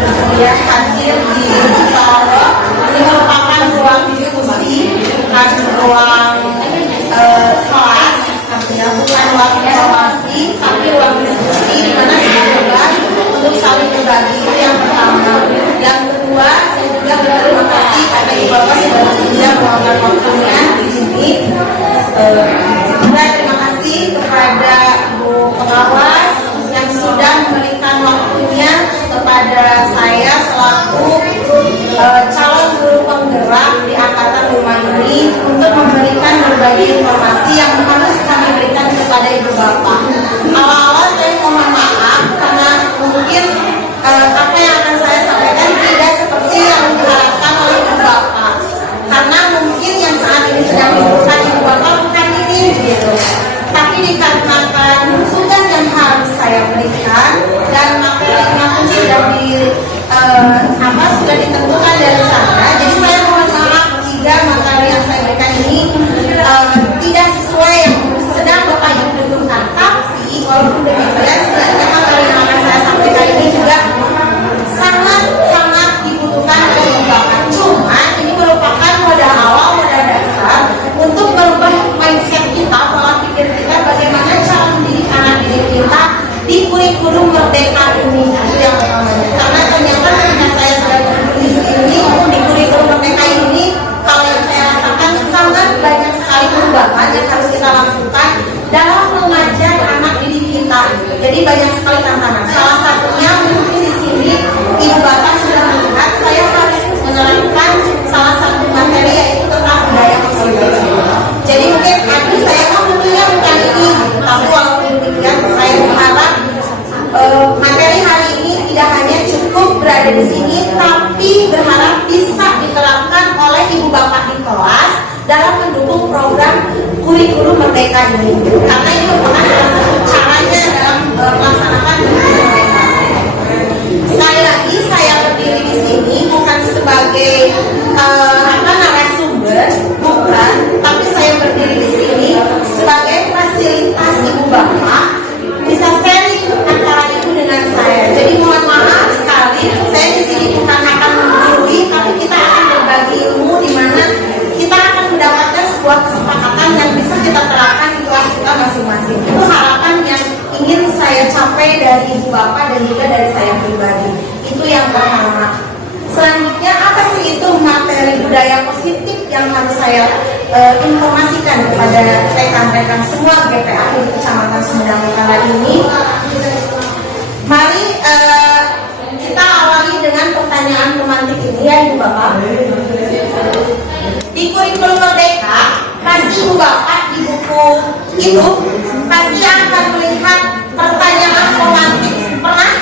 bersedia hadir di Solo. Ini merupakan ruang diskusi, bukan ruang kelas, artinya bukan ruang evaluasi, tapi ruang diskusi di mana kita bebas untuk saling berbagi. Itu yang pertama. Yang kedua, saya juga berterima kasih karena Ibu Bapak sudah bersedia meluangkan waktunya di sini. Juga terima kasih kepada Bu Pengawas yang sudah memberikan waktunya kepada saya selaku calon guru penggerak di angkatan 5 ini untuk memberikan berbagai informasi yang harus kami berikan kepada Ibu Bapak. Awal-awal saya mohon maaf karena mungkin apa yang akan saya sampaikan tidak seperti yang diharapkan oleh Ibu Bapak, karena mungkin yang saat ini sedang dibutuhkan Ibu Bapak bukan ini gitu. Tapi dikarenakan tugas yang harus saya berikan dan materinya pun sudah sudah ditentukan dari sana, jadi saya mohon maaf jika materi yang saya berikan ini tidak sesuai yang sedang Bapak Ibu butuhkan. Tapi walaupun demikian, sebenarnya materi yang akan saya sampaikan ini juga sangat dibutuhkan oleh Ibu Bapak. Cuma ini merupakan modal awal, modal dasar untuk merubah mindset kita, pola pikir kita, bagaimana cara mendidik anak didik kita di kurikulum merdeka ini. Itu yang pertamanya. Karena ternyata ketika saya sudah duduk di sini di kurikulum merdeka ini, kalau yang saya rasakan sangat banyak sekali perubahan yang harus kita lakukan dalam mengajar anak didik kita. Jadi banyak sekali tantangan. Salah satunya mungkin di sini Ibu Bapak sudah melihat saya harus menerapkan salah satu materi yaitu tentang budaya positif. Jadi mungkin saya butuhnya bukan ini, tapi walaupun demikian saya berharap materi hari ini tidak hanya cukup berada di sini, tapi berharap bisa diterapkan oleh Ibu Bapak di kelas dalam mendukung program kurikulum merdeka ini. Karena ini merupakan salah satu caranya dalam melaksanakan kurikulum merdeka. Sekali lagi saya berdiri di sini bukan sebagai narasumber, bukan, tapi saya berdiri di sini sebagai fasilitas Ibu Bapak bisa sharing antara Ibu dengan saya. Jadi mohon maaf sekali, saya di sini bukan akan menggurui, tapi kita akan berbagi ilmu di mana kita akan mendapatkan sebuah kesepakatan yang bisa kita terapkan di kelas kita masing-masing. Itu harapan yang ingin saya capai dari Ibu Bapak dan juga dari saya pribadi. Itu yang pertama. Selanjutnya, apa sih itu materi budaya positif yang harus saya informasikan kepada rekan-rekan semua GPA di Kecamatan Sumedang Utara ini? Mari kita awali dengan pertanyaan pemantik ini ya Ibu Bapak. Di kurikulum merdeka, pasti Ibu Bapak di buku itu pasti akan melihat pertanyaan pemantik. Pernah?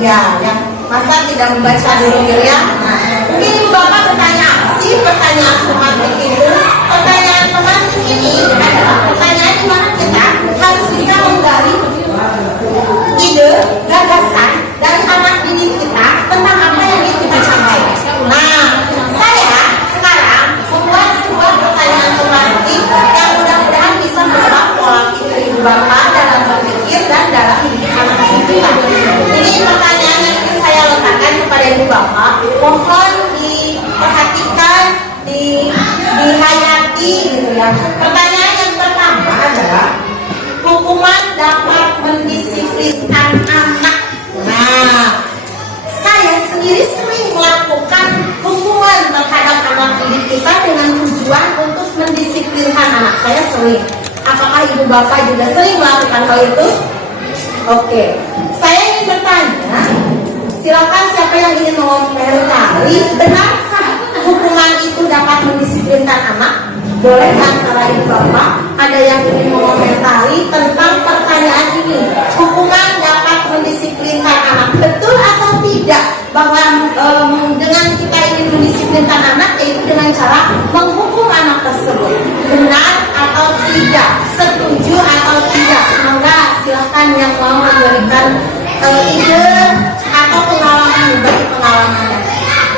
Ya, yang masa tidak membaca dulu ya? Nah, mungkin Ibu Bapak bertanya apa sih pertanyaan pemantik itu? Pertanyaan pemantik ini adalah pertanyaan di mana kita harus bisa menggali ide, gagasan dari anak didik kita tentang apa yang ingin kita sampaikan. Nah, saya sekarang membuat sebuah pertanyaan pemantik yang mudah-mudahan bisa merubah pola pikir Ibu Bapak dalam berpikir dan dalam mendidik anak kita. Ini pertanyaan yang ingin saya letakkan kepada Ibu Bapak. Mohon diperhatikan, dihayati gitu ya. Pertanyaan yang pertama adalah hukuman dapat mendisiplinkan anak. Nah, saya sendiri sering melakukan hukuman terhadap anak didik kita dengan tujuan untuk mendisiplinkan anak. Saya sering. Apakah Ibu Bapak juga sering melakukan hal itu? Oke. Saya ingin bertanya, silakan siapa yang ingin mengomentari, benarkah hukuman itu dapat mendisiplinkan anak? Boleh antara Ibu Bapak ada yang ingin mengomentari tentang pertanyaan ini. Hukuman dapat mendisiplinkan anak, betul atau tidak? Bahwa dengan kita ingin mendisiplinkan anak yaitu dengan cara menghukum anak tersebut. Benar atau tidak? Setuju atau tidak? Semoga silakan yang mau memberikan ide atau pengalaman, berbagi pengalamannya.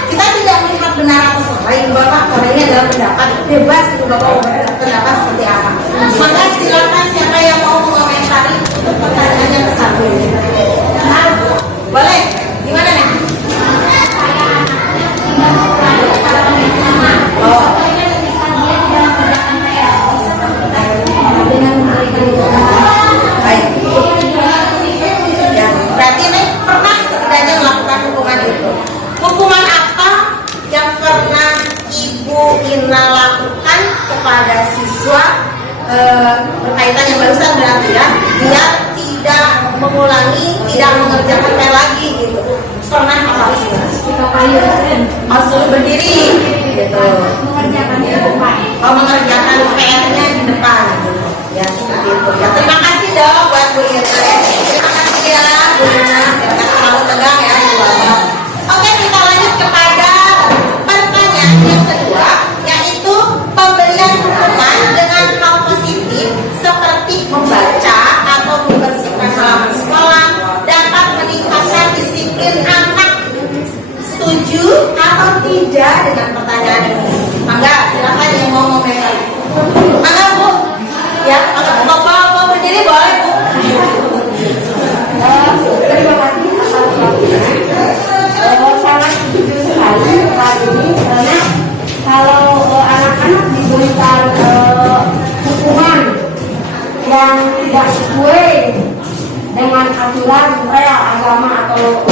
Kita tidak melihat benar atau salah Ibu Bapak, karena ini adalah pendapat bebas Ibu Bapak pendapat seperti apa. Maka silakan siapa yang mau mengomentari untuk pertanyaan yang ke satu ini. Nah, boleh? Gimana nih? kepada siswa berkaitan yang barusan berarti ya, dia tidak mengulangi, tidak mengerjakan PR lagi gitu. Pernah apa sih? Suruh berdiri gitu. Mengerjakan di depan. Mengerjakan PR-nya di depan gitu. Ya seperti itu. Ya terima kasih dong buat Bu Irna. Terima kasih ya Bu Irna. Jangan terlalu tegang ya Bu Irna. Oke, kita lanjut kepada pertanyaan yang kedua, yaitu pemberian hukuman dengan hal positif seperti membaca atau membersihkan halaman sekolah dapat meningkatkan disiplin anak. Setuju atau tidak dengan pertanyaan ini? Mangga, silakan yang mau komentar. Mangga Bu. Ya, kalau mau berdiri boleh Bu. Terima kasih atas waktunya. Sangat setuju sekali kali ini karena kalau anak-anak diberikan hukuman yang tidak sesuai dengan aturan rel agama atau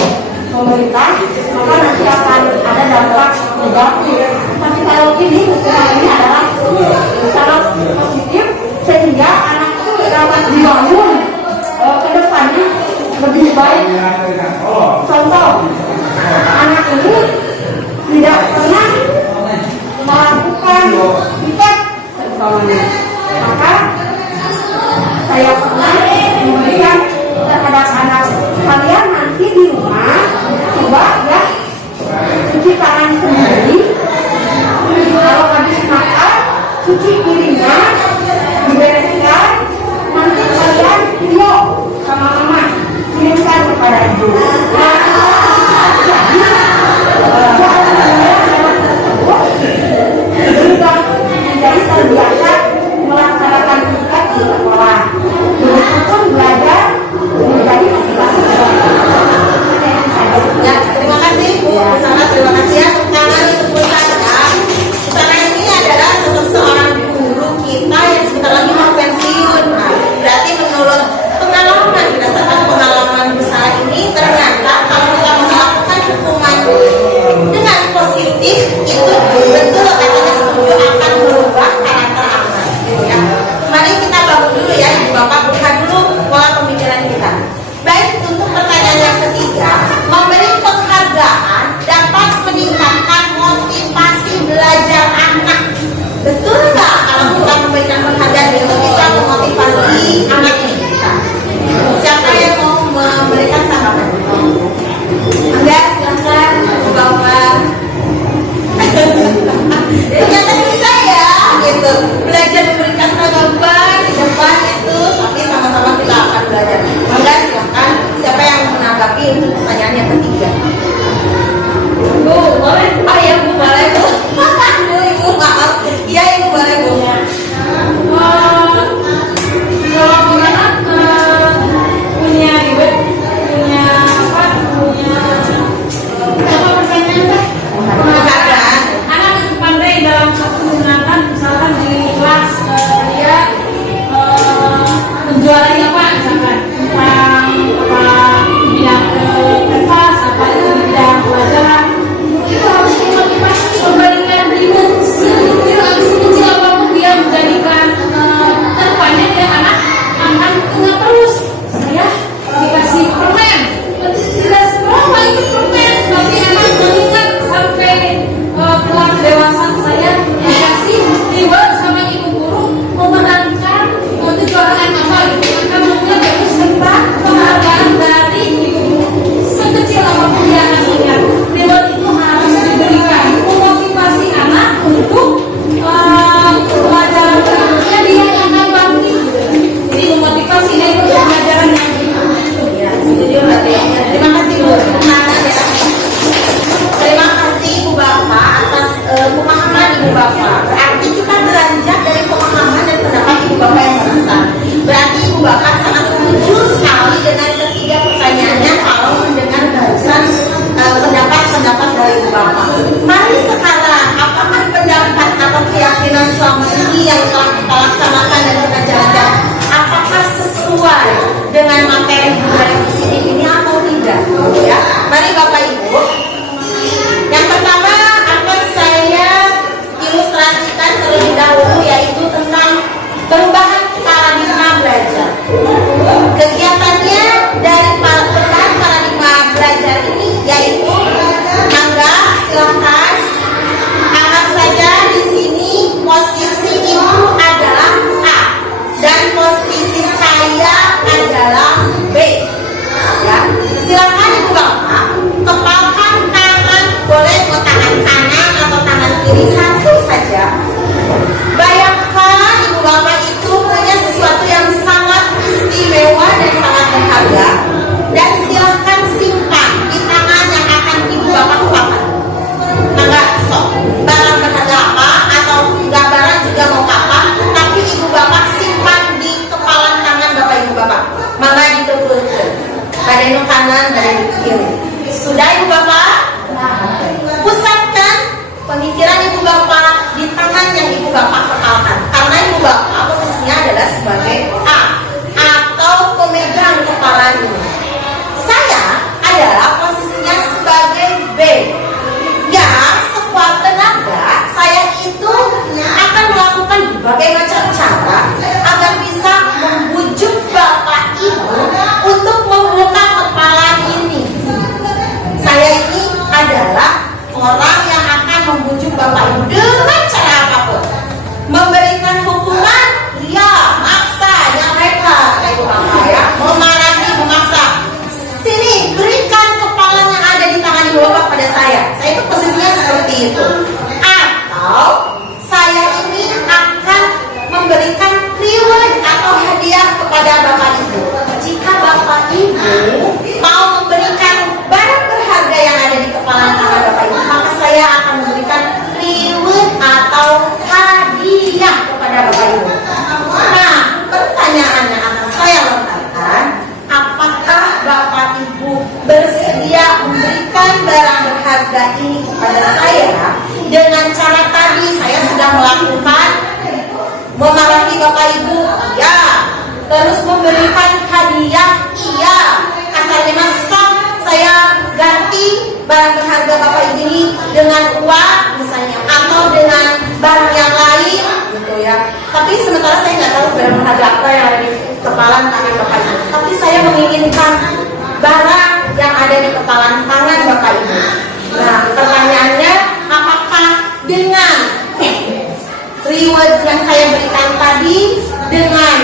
pemerintah, maka nanti akan ada dampak negatif. Tapi kalau ini hukuman ini adalah sangat positif sehingga anak itu dapat dibangun ke depannya lebih baik. Contoh, anak ini tidak pernah melakukan tiket contohnya, maka saya pernah memberikan terhadap anak kalian nanti di rumah coba ya cuci tangan sendiri, kalau habis makan cuci piringnya dibereskan, nanti kalian video sama mama kirimkan kepada ibu. Jadi terbiasa melaksanakan tugas di sekolah. Begitupun belajar menjadi motivasi. Ya, terima kasih Bu. Sangat terima kasih ya. Tepuk tangan untuk Bu sendiri satu saja. Bayangkan ibu bapak itu punya sesuatu yang sangat istimewa dan sangat berharga, dan silahkan simpan di tangan yang akan ibu bapak pakai. Enggak sok barang berharga apa atau enggak barang juga mau apa, tapi ibu bapak simpan di kepalan tangan bapak ibu bapak. Mangga ditepulkan pada yang kanan dan kiri. Sudah ibu bapak? Pusatkan pemikiran ibu bapak di tangan yang ibu bapak kekalkan, karena ibu bapak posisinya adalah sebagai A atau pemegang kepala ini. Saya adalah posisinya sebagai B. Ya, sekuat tenaga saya itu akan melakukan berbagai macam cara agar bisa membujuk bapak ibu untuk membuka kepala ini. Saya ini adalah orang yang akan membujuk bapak ibu dengan cara apapun. Memberikan hukuman, ya, maksa, yang mereka ibu bapak ya, memarahi, memaksa. Sini, berikan kepala yang ada di tangan ibu bapak pada saya. Saya itu posisinya seperti itu. Atau saya ini akan memberikan reward atau hadiah kepada bapak ibu. Jika bapak ibu mau memberikan barang berharga yang ada di kepala tangan bapak ibu, maka saya akan memberikan reward atau hadiah kepada bapak ibu. Nah, pertanyaannya akan saya lontarkan, apakah bapak ibu bersedia memberikan barang berharga ini kepada saya dengan cara tadi saya sudah melakukan? Memarahi bapak ibu, ya. Terus memberikan hadiah, iya. Kasarnya masuk, saya ganti barang berharga bapak ibu ini dengan uang misalnya, atau dengan barang yang lain gitu ya. Tapi sementara saya nggak tahu barang berharga apa yang ada di kepala tangan bapak ibu, tapi saya menginginkan barang yang ada di kepala tangan bapak ibu. Nah, pertanyaannya, apakah dengan reward yang saya berikan tadi, dengan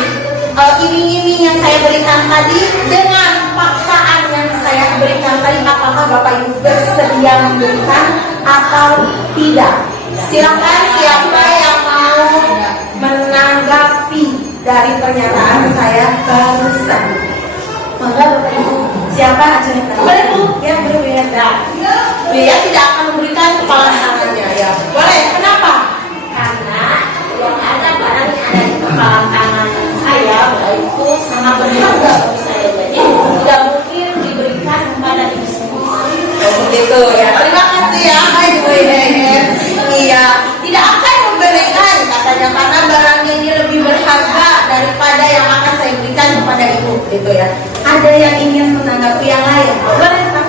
iming-iming yang saya berikan tadi, dengan paksaan yang saya berikan tadi, apakah bapak ibu bersedia memberikan atau tidak? Silakan siapa yang mau menanggapi dari pernyataan saya barusan. Maka bapak ibu, siapa aja yang boleh bu? Ya berbeda. Dia tidak akan memberikan kepala tangannya ya. Boleh, kenapa? Karena yang ada barang yang ada di kepala tangan saya itu sangat berharga bagi saya, jadi tidak mungkin diberikan kepada ibu sendiri. Begitu ya. Terima kasih ya, ibu. Iya, tidak akan memberikan katanya karena barangnya ini lebih berharga daripada yang akan saya berikan kepada ibu, gitu ya. Ada yang ingin menanggapi yang lain? Boleh Pak?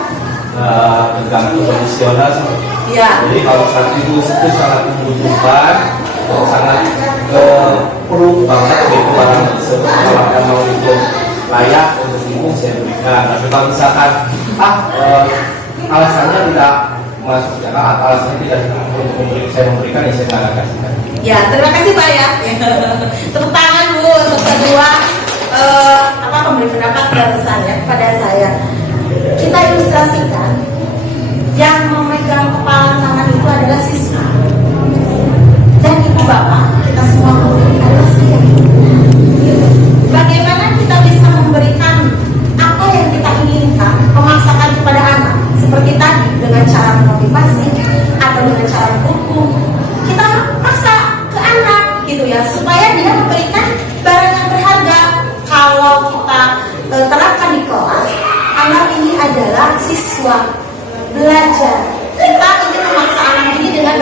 Tentang kondisional. Ya. Jadi kalau saat itu sangat membutuhkan, sangat perlu banget gitu barang tersebut, kalau memang itu layak untuk ibu saya berikan. Tapi kalau misalkan alasannya tidak masuk akal, alasannya tidak untuk saya memberikan, ya saya nggak akan kasihkan. Ya, terima kasih Pak ya. Tepuk tangan Bu untuk kedua pemberi pendapat barusan ya kepada saya. Kita ilustrasikan yang memegang kepala tangan itu adalah siswa dan ibu bapak, kita semua adalah saya. Bagaimana kita bisa memberikan apa yang kita inginkan, memaksakan kepada anak seperti tadi dengan cara memotivasi atau dengan cara hukum, kita paksa ke anak gitu ya, supaya dia memberikan barang yang berharga. Kalau kita terapkan di kelas, anak ini adalah siswa belajar. Kita ingin memaksa anak ini dengan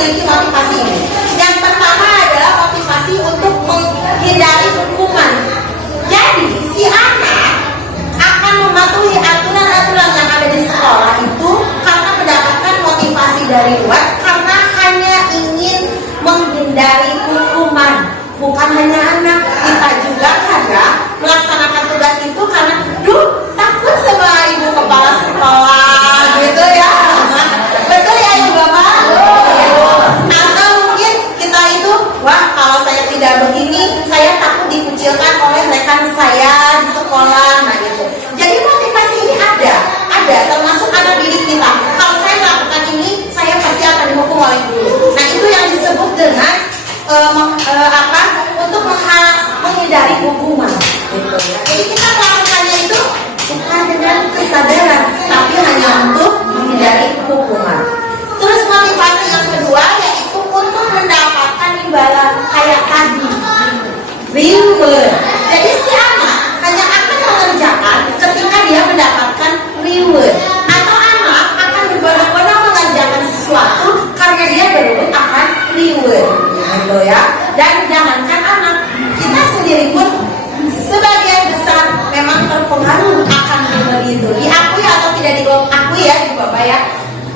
memiliki motivasi ini. Yang pertama adalah motivasi untuk menghindari hukuman. Jadi si anak akan mematuhi aturan-aturan yang ada di sekolah itu karena mendapatkan motivasi dari luar, karena hanya ingin menghindari hukuman. Bukan hanya anak, kita juga kadang melaksanakan tugas itu karena takut sama ibu kepala sekolah gitu ya. Betul ya ibu bapak? Atau mungkin kita itu, wah kalau saya tidak begini saya takut dikucilkan oleh rekan saya di sekolah. Nah gitu. Jadi motivasi ini ada termasuk anak didik kita. Kalau saya melakukan ini saya pasti akan dihukum oleh guru. Nah itu yang disebut dengan untuk menghindari hukuman gitu ya. Jadi kita melakukannya itu bukan dengan kesadaran, tapi hanya untuk menghindari hukuman. Terus motivasi yang kedua yaitu untuk mendapatkan imbalan kayak tadi, reward. Jadi si anak hanya akan mengerjakan ketika dia mendapatkan reward, atau anak akan berbondong-bondong mengerjakan sesuatu karena dia berebut akan reward gitu ya. Dan jangankan anak, kita sendiri pun sebagian besar memang terpengaruh akan reward itu, diakui atau tidak diakui ya di bapak ya.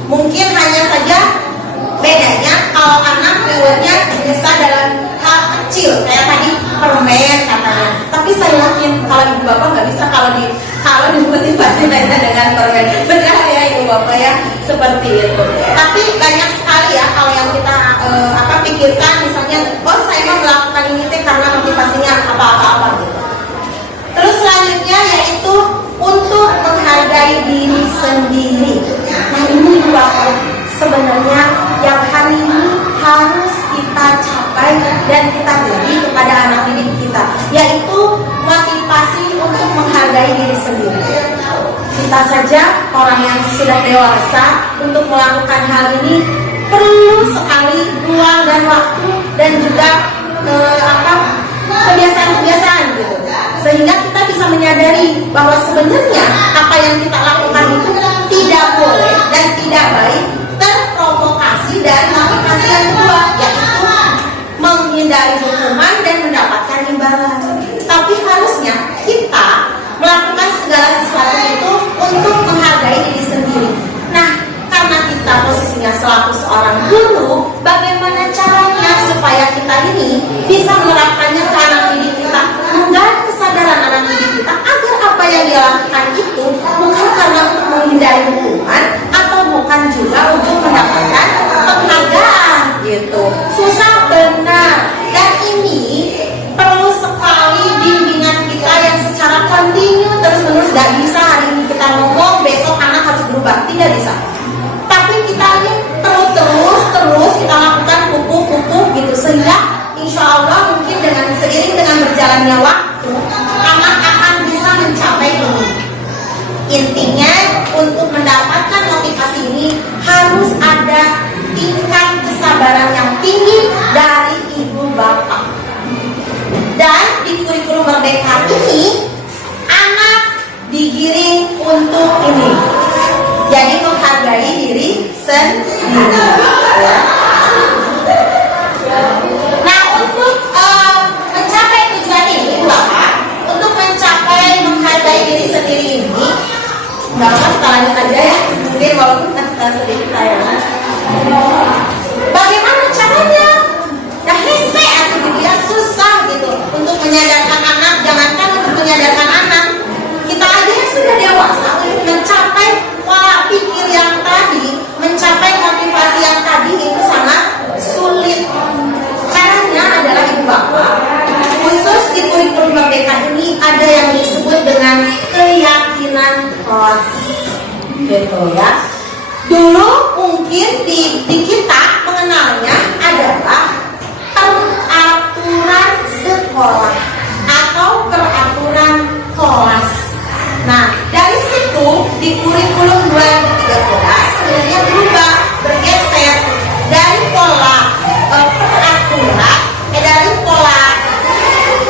Mungkin hanya saja bedanya kalau anak rewardnya bisa dalam hal kecil kayak tadi permen katanya. Tapi saya yakin kalau ibu bapak nggak bisa kalau dimotivasi dengan permen. Benar ya ibu bapak ya, seperti itu. Tapi banyak sekali ya kalau yang kita pikirkan, misalnya oh saya mau melakukan ini karena motivasinya apa-apa gitu. Terus selanjutnya yaitu untuk menghargai diri sendiri. Nah ini bapak sebenarnya yang hari ini harus kita capai dan kita beri kepada anak didik kita, yaitu motivasi untuk menghargai diri sendiri. Kita saja orang yang sudah dewasa untuk melakukan hal ini perlu sekali ruang dan waktu dan juga kebiasaan-kebiasaan gitu, sehingga kita bisa menyadari bahwa sebenarnya apa yang kita lakukan itu tidak boleh dan tidak baik, terprovokasi dari motivasi yang kedua yaitu menghindari hukuman dan mendapatkan imbalan. Tapi harusnya kita melakukan segala sesuatu itu untuk menghargai diri sendiri. Nah, karena kita posisinya selaku seorang guru, bagaimana caranya supaya kita ini bisa menerapkannya ke anak didik kita, menggali kesadaran anak didik kita agar apa yang dia lakukan itu bukan karena untuk menghindari hukuman atau bukan juga untuk mendapatkan penghargaan gitu. Susah benar, dan ini perlu sekali bimbingan kita yang secara kontinu terus-menerus. Gak bisa hari ini kita ngomong besok anak harus berubah, tidak bisa. Tapi kita ini perlu terus kita lakukan pupuk gitu, sehingga insya Allah mungkin dengan seiring dengan berjalannya waktu anak akan bisa mencapai ini. Intinya untuk mendapatkan motivasi ini harus ada tingkat kesabaran yang tinggi dari ibu bapak. Dan di kurikulum Merdeka ini anak digiring untuk ini, jadi menghargai diri sendiri. Nah, untuk mencapai tujuan ini, Bapak, untuk mencapai menghargai diri sendiri ini, Bapak kita lanjut aja ya, mungkin walaupun kita sedikit tayangan. Bagaimana caranya? Nah, hese atau gitu ya, susah gitu untuk menyadarkan anak. Jangankan untuk menyadarkan anak, kita aja yang sudah dewasa mencapai pola pikir yang tadi, mencapai motivasi yang tadi itu sangat sulit. Caranya adalah ibu bapak, khusus di kurikulum Merdeka ini ada yang disebut dengan keyakinan kelas gitu ya. Dulu mungkin di kita mengenalnya adalah peraturan sekolah atau peraturan kelas. Nah, dari situ di kurikulum 2013 sebenarnya berubah, bergeser dari pola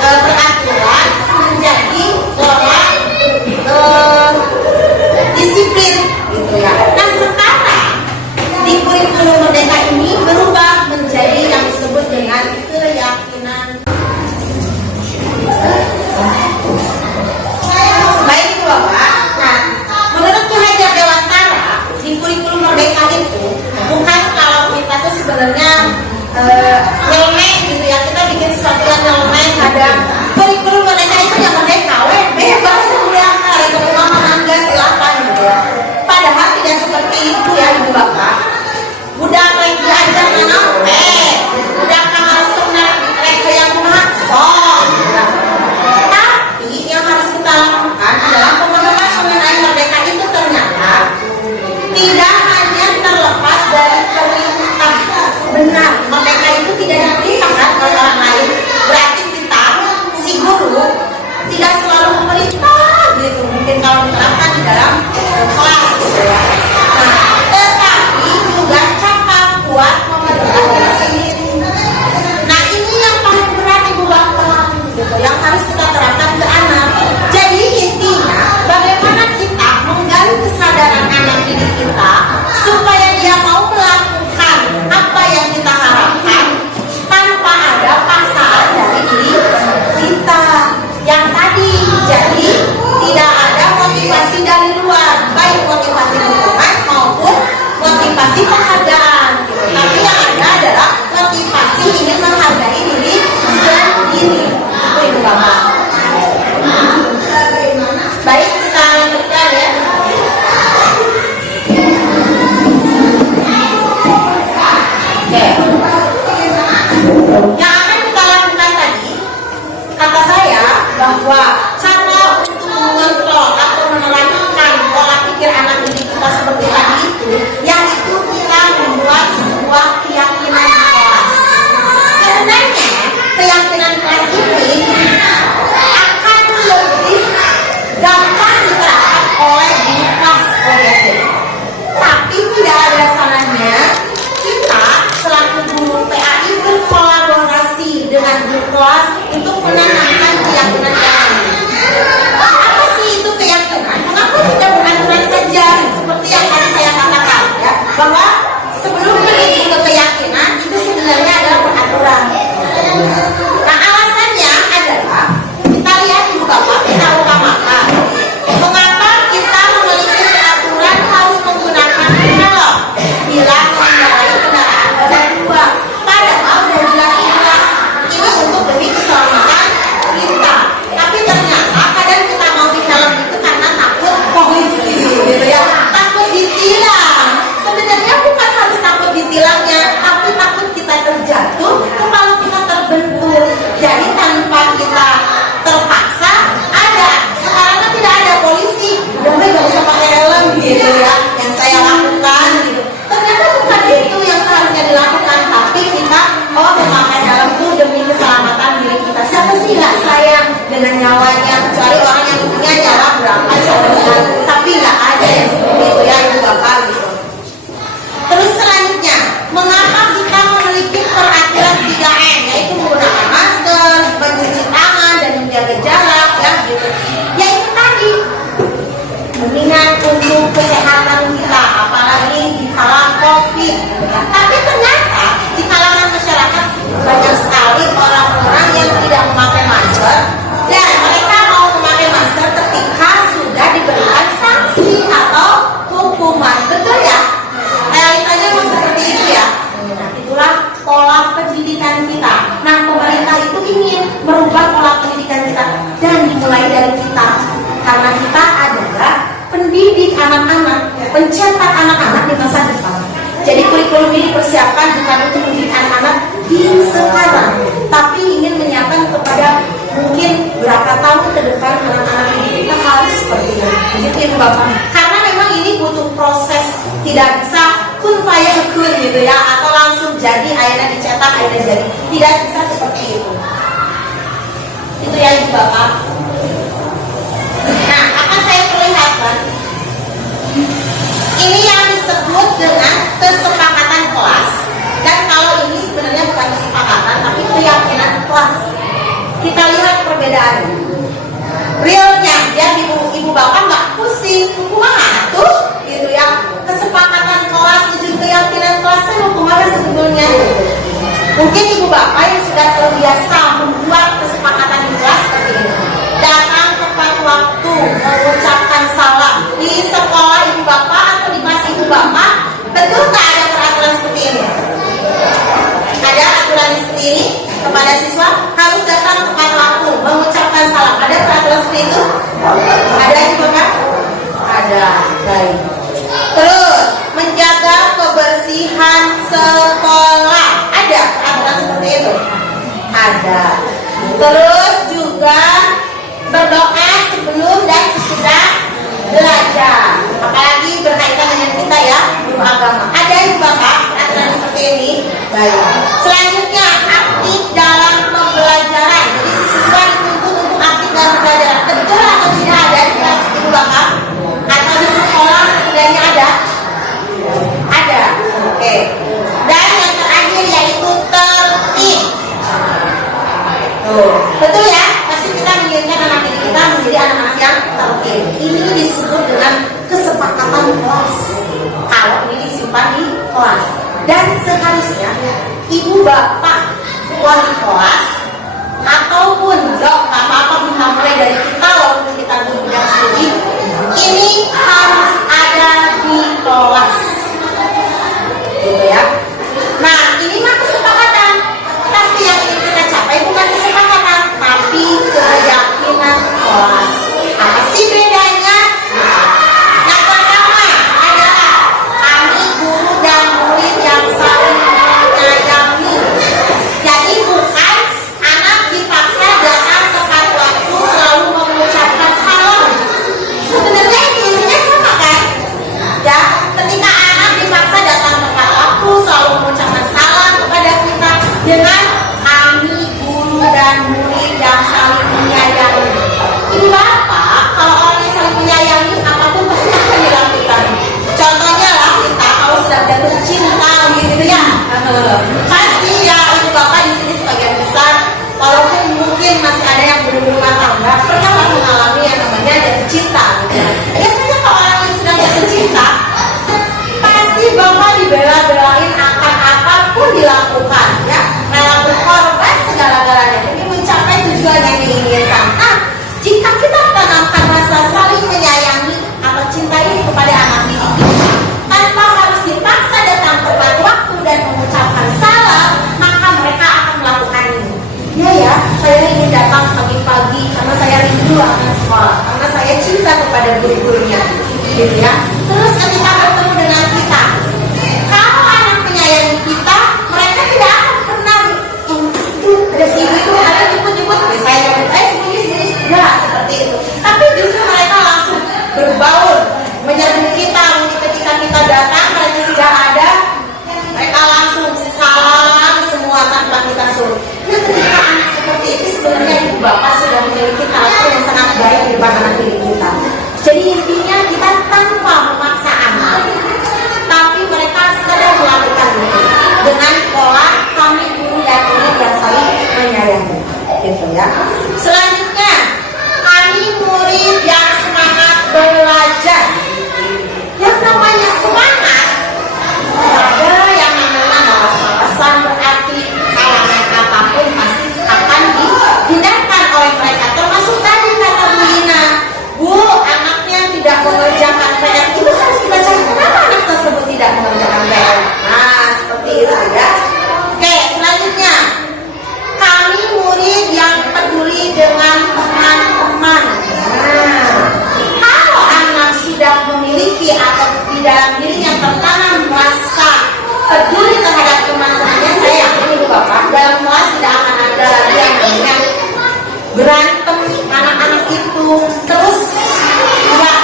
peraturan menjadi pola disiplin gitu ya. Nah, sekarang di kurikulum Merdeka ini dengan keyakinan. Baik itu Bapak. Nah, menurut Ki Hajar Dewantara di kurikulum Merdeka itu bukan kalau kita tuh sebenarnya nyeleneh gitu ya, kita bikin sesuatu yang nyeleneh. Ada kurikulum Merdeka itu yang merdeka, bebas semuanya, itu cuma menangga silakan gitu ya. Padahal tidak seperti itu ya Ibu Bapak. Budak lagi diajar nanape, budak harus senang mereka yang maksud. Tapi yang harus kita lakukan adalah pemahaman mengenai merdeka itu ternyata tidak hanya terlepas dari perintah. Benar, merdeka itu tidak diperintahkan oleh orang lain. Berarti kita, si guru, tidak selalu memerintah gitu. Mungkin kalau diterapkan di dalam kelas gitu ya. Nah, tetapi juga cakap kuat memerintah diri sendiri. Nah, ini yang paling berat Ibu Bapak gitu, yang harus kita terapkan ke anak. Jadi intinya bagaimana kita menggali kesadaran anak didik kita supaya dia mau melakukan apa yang kita harapkan tanpa ada paksaan dari diri kita yang tadi. Jadi tidak ada motivasi dari luar, baik motivasi dukungan maupun motivasi penghargaan gitu. Tapi yang ada adalah motivasi ingin menghargai diri sendiri. Itu Ibu Bapak. Baik, kita lanjutkan ya. Oke. Yang akan kita lakukan tadi, kata saya bahwa cara untuk mengontrol atau menerapkan pola pikir anak didik kita seperti tadi itu, yaitu kita membuat sebuah keyakinan kelas. Sebenarnya keyakinan kelas ini akan lebih gampang diterapkan oleh guru kelas SD. Tapi tidak ada salahnya kita selaku guru PAI berkolaborasi dengan guru kelas untuk menanamkan keyakinan kelas ini. Apa sih itu keyakinan? Mengapa tidak beraturan saja seperti yang tadi saya katakan ya, bahwa sebelum menuju ke keyakinan itu sebenarnya adalah peraturan. Nah, alasannya adalah kita lihat Ibu Bapak, kita utamakan mengapa kita memiliki peraturan harus menggunakan helm bila mengendarai kendaraan roda dua. Padahal sudah jelas-jelas ini untuk demi keselamatan kita. Tapi ternyata kadang kita mau di helm itu karena takut polisi gitu ya, takut ditilang. Sebenarnya bukan harus takut ditilangnya, tapi takut kita terjatuh, kepala kita terbentur. Jadi tanpa kita terpaksa ada. Sekarang kan tidak ada polisi, udah nggak usah pakai helm gitu ya, yang saya lakukan gitu. Ternyata bukan itu yang seharusnya dilakukan, tapi kita memakai helm itu demi keselamatan diri kita. Siapa sih nggak sayang dengan nyawanya, kecuali orang yang punya nyawa berapa coba, tapi nggak ada yang seperti itu ya Ibu Bapak gitu. Terus selanjutnya, mengapa kita memiliki peraturan 3M, yaitu menggunakan masker, mencuci tangan, dan menjaga jarak ya gitu. Yaitu tadi mendingan untuk kesehatan kita, apalagi di kala COVID. Tapi ternyata di kalangan masyarakat banyak sekali orang-orang yang tidak memakai masker, dan mereka mau memakai masker ketika sudah diberikan sanksi atau hukuman. Betul ya? Realitanya memang seperti itu ya. Nah, itulah pola pendidikan kita. Nah, pemerintah itu ingin merubah pola pendidikan kita dan dimulai dari kita, karena kita adalah pendidik anak-anak, pencetak anak-anak di masa depan. Jadi kurikulum ini dipersiapkan bukan untuk mendidik anak-anak di sekarang, tapi ingin menyiapkan kepada mungkin berapa tahun ke depan anak-anak ini kita harus seperti ini. Begitu Ibu Bapak. Karena memang ini butuh proses, tidak bisa kun fayakun gitu ya, atau langsung jadi akhirnya dicetak akhirnya jadi. Tidak bisa seperti itu. Itu ya Ibu Bapak. Nah, akan saya perlihatkan. Ini yang disebut dengan kesepakatan kelas. Dan kalau ini sebenarnya bukan kesepakatan, tapi keyakinan kelas. Kita lihat perbedaannya. Realnya, ya ibu bapak nggak pusing, kumaha tuh, gitu ya. Kesepakatan kelas itu keyakinan kelasnya mau kemana sebetulnya? Mungkin ibu bapak yang sudah terbiasa membuat kesepakatan di kelas seperti ini. Datang tepat waktu, mengucapkan salam di sekolah ibu bapak atau di kelas ibu bapak. Betul nggak ada peraturan seperti ini? Ada aturan seperti ini kepada siswa harus datang tepat waktu, mengucapkan salam. Ada peraturan seperti itu? Ada ibu bapak? Ada. Baik. Terus menjaga kebersihan sekolah. Ada peraturan seperti itu? Ada. Terus juga berdoa sebelum dan sesudah belajar. Apalagi berkaitan dengan kita ya, guru agama. Ada ibu bapak peraturan seperti ini? Baik. Selanjutnya aktif dalam pembelajaran. Jadi siswa dituntut untuk aktif dalam pembelajaran. Betul atau tidak ada di kelas ibu bapak? Atau di sekolah setidaknya ada? Ada. Oke. Dan yang terakhir yaitu tertib. Tuh, betul ya? Pasti kita menginginkan anak didik kita menjadi anak-anak yang tertib. Ini disebut dengan kesepakatan kelas. Kalau ini disimpan di kelas. Dan seharusnya ibu bapak wali kelas ataupun dok apa-apa bisa mulai dari kita walaupun kita belum bidang studi, ini harus ada di kelas. Gitu ya. Nah, ini mah kesepakatan. Tapi yang ingin kita capai bukan kesepakatan, tapi keyakinan kelas. Apa sih bedanya? Yang pertama adalah kami guru dan murid yang saling menyayangi. Jadi bukan anak dipaksa datang tepat waktu selalu mengucapkan salam. Sebenarnya intinya sama kan? Ya, ketika anak dipaksa datang tepat waktu selalu mengucapkan salam kepada kita dengan kami guru dan murid yang saling menyayangi. Ibu bapak, kalau orang yang saling menyayangi apapun pasti akan dilakukan. Contohnya lah kita kalau sudah jatuh cinta gitu ya, pasti ya ibu bapak di sini sebagian besar, walaupun mungkin masih ada yang belum berumah tangga, pernah mengalami yang namanya jatuh cinta. Gitu. Biasanya kalau orang yang sedang jatuh cinta, pasti bapak dibela-belain akan apapun dilakukan, ya, rela berkorban segala-galanya demi mencapai tujuan yang diinginkan. Nah, jika kita tanamkan rasa saling menyayangi atau cinta ini kepada anak didik kita, tanpa harus dipaksa datang tepat waktu dan mengucapkan salam, maka mereka akan melakukan ini. Ya, saya ingin datang pagi-pagi karena saya rindu akan sekolah, karena saya cinta kepada guru-gurunya, gitu ya. Terus ketika bertemu dengan kita, kalau anak menyayangi kita, mereka tidak akan pernah ada si ibu itu ada nyebut-nyebut, saya nyebut, sembunyi, enggak seperti itu. Tapi justru mereka langsung berbaur, menyerbu kita. Ketika kita datang, mereka sudah ada, mereka langsung salam semua tanpa kita suruh. Nah, ketika anak seperti itu sebenarnya ibu bapak sudah memiliki karakter yang sangat baik di depan anak didik kita. Jadi intinya kita tanpa memaksa anak, tapi mereka sedang melakukan itu dengan pola kami guru dan murid yang saling menyayangi, gitu ya. Selanjutnya, kami murid yang semangat belajar. Yang namanya semangat, ada yang namanya alasan berarti kalangan apapun pasti akan dihindarkan oleh mereka. Termasuk tadi kata Bu Ina, Bu, anaknya tidak mengerjakan PR, itu harus kita cari kenapa anak tersebut tidak mengerjakan PR. Nah, seperti itu ya. Oke, selanjutnya, kami murid yang peduli dengan teman-teman. Nah, kalau anak sudah memiliki atau di dalam dirinya tertanam rasa peduli terhadap teman-temannya, saya yakin ibu bapak dalam kelas tidak akan ada lagi yang namanya berantem anak-anak itu. Terus nggak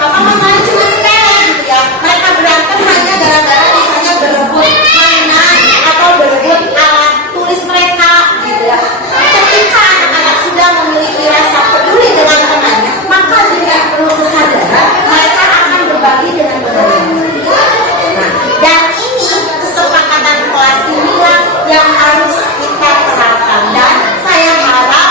apa masalahnya cuma sepele gitu ya. Mereka berantem hanya gara-gara misalnya berebut mainan atau berebut alat tulis mereka gitu ya. Ketika anak-anak sudah memiliki rasa peduli dengan temannya, maka tidak perlu kesadaran mereka akan berbagi dengan temannya. Nah, dan ini kesepakatan kelas inilah yang harus kita terapkan, dan saya harap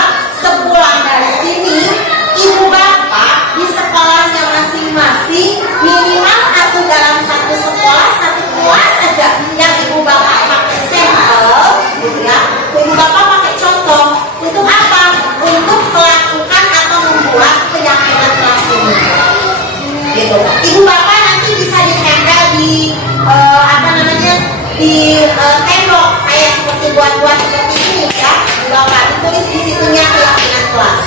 Bapak ditulis di situnya keyakinan kelas.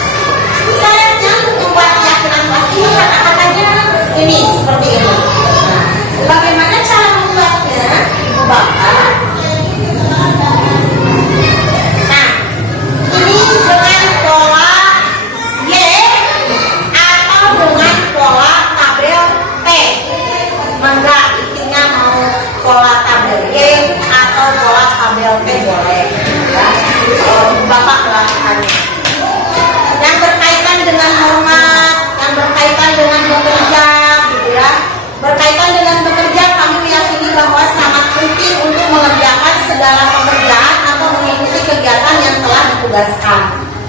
Sayangnya untuk membuat keyakinan kelas ini kata-katanya ini seperti ini. Nah, bagaimana cara membuatnya, Ibu Bapak? Nah, ini dengan pola Y atau dengan pola tabel P. Mangga bikinnya mau pola tabel Y atau pola tabel P boleh. Ya, Bapak lakukannya. Yang berkaitan dengan hormat, yang berkaitan dengan bekerja, gitu ya. Berkaitan dengan bekerja, kami meyakini bahwa sangat penting untuk mengerjakan segala pekerjaan atau mengikuti kegiatan yang telah ditugaskan.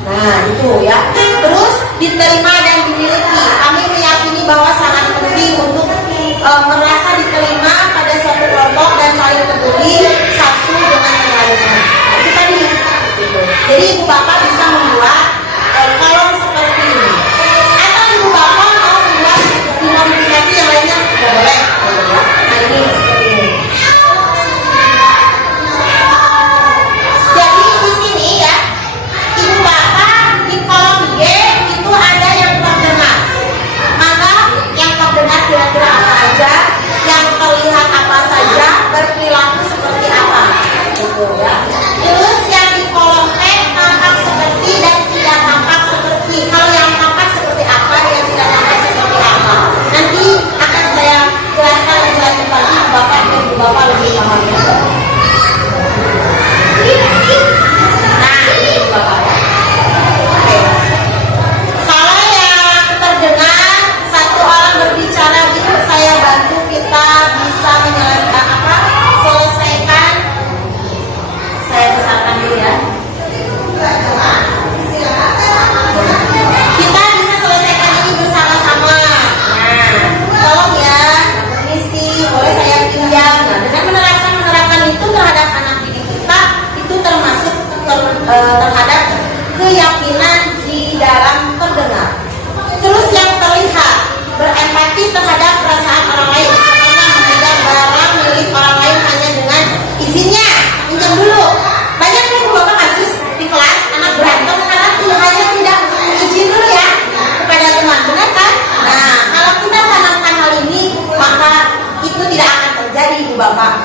Nah, itu ya. Terus diterima dan dimiliki. Kami meyakini bahwa sangat penting untuk merasa diterima pada suatu kelompok dan saling peduli satu dengan yang lainnya. Nah, itu tadi. Gitu. Jadi Ibu Bapak bisa membuat kolom seperti ini. Atau Ibu Bapak mau membuat dimodifikasi yang lainnya juga boleh. Nah, ini seperti ini. Jadi di sini ya, Ibu Bapak di kolom G itu ada yang terdengar. Maka yang terdengar kira-kira apa aja, yang terlihat apa saja, berperilaku seperti apa, gitu ya. Terus yang di kolom P tampak seperti dan tidak tampak seperti. Kalau yang tampak seperti apa, yang tidak tampak seperti apa. Nanti akan saya jelaskan lebih lanjut lagi Bapak dan Ibu Bapak lebih paham ya. Nah, ini Bapak ya. Oke. Kalau yang terdengar satu orang berbicara gitu, saya bantu kita bisa menyelesaikan apa? Selesaikan. Saya besarkan dulu ya. Kita bisa selesaikan ini bersama-sama. Nah, tolong ya, permisi, boleh saya pinjam. Nah, dengan menerapkan itu terhadap anak didik kita, itu termasuk terhadap keyakinan di dalam terdengar. Terus yang terlihat, berempati terhadap perasaan orang lain, karena memegang barang milik orang lain hanya dengan izinnya. Pinjam dulu. Banyak nih Ibu Bapak kasus di kelas anak berantem karena Tuhannya tidak izin dulu ya kepada teman, benar kan? Nah, kalau kita tanamkan hal ini, maka itu tidak akan terjadi Ibu Bapak.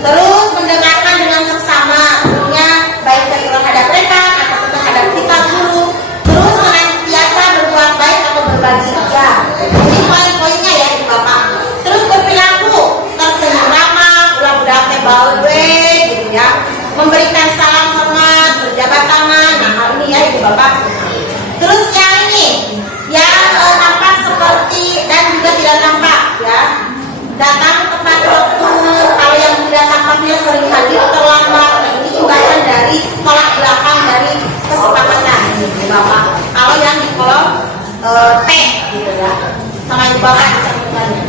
Terus mendengarkan dengan seksama, tentunya baik terhadap mereka atau terhadap kita guru. Terus senantiasa berbuat baik atau berbagi juga. Ini poin-poinnya ya Ibu Bapak. Terus berperilaku tersenyum ramah, ulah-ulah tebal gitu ya. Memberikan salam hormat, berjabat tangan. Nah, hal ini ya Ibu Bapak. Terus yang ini, yang nampak seperti dan juga tidak nampak ya. Datang tepat waktu, kalau yang tidak tampaknya sering hadir terlambat. Nah, ini imbasan dari tolak belakang dari kesepakatan ini Ibu Bapak. Kalau yang di kolom T gitu ya, sama Ibu Bapak dicatatkannya.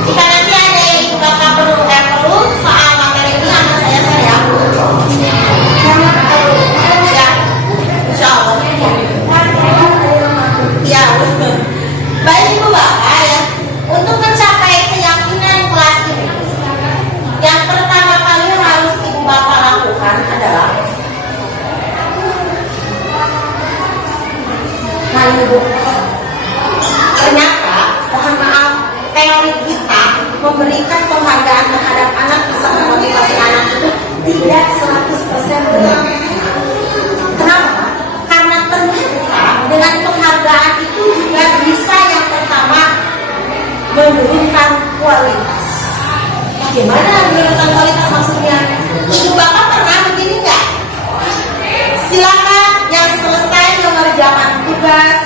Jika nanti ada yang Ibu Bapak perlu soal materi ini, sama saya ya. Ya, insya Allah. Ya, baik Ibu Bapak ya. Untuk mencapai keyakinan kelas ini, yang pertama kali harus Ibu Bapak lakukan adalah, nah Ibu, ternyata mohon maaf, teori kita memberikan penghargaan terhadap anak bisa memotivasi anak itu tidak 100% benar. Kenapa? Karena ternyata dengan penghargaan itu juga bisa yang pertama menurunkan kualitas. Bagaimana menurunkan kualitas maksudnya? Ibu Bapak pernah begini nggak? Silakan yang selesai mengerjakan tugas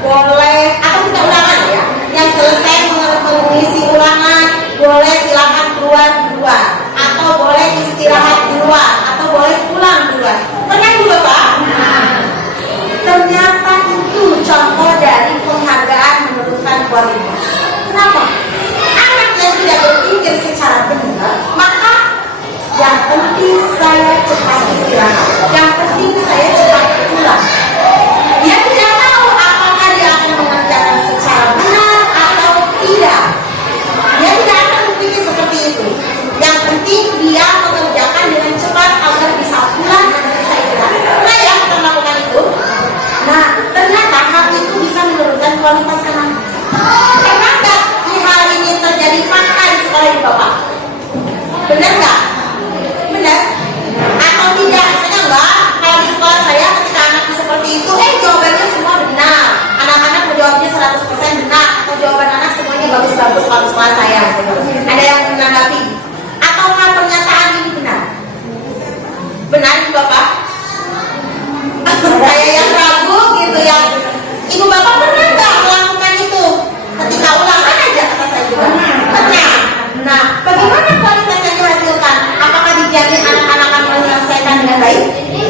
boleh, atau kita ulangan ya. Yang selesai mengisi ulangan boleh silakan keluar duluan, atau boleh istirahat duluan, atau boleh pulang duluan. Pernah Ibu Bapak? Ternyata itu contoh dari penghargaan menurunkan kualitas. Kenapa? Anak yang tidak berpikir secara benar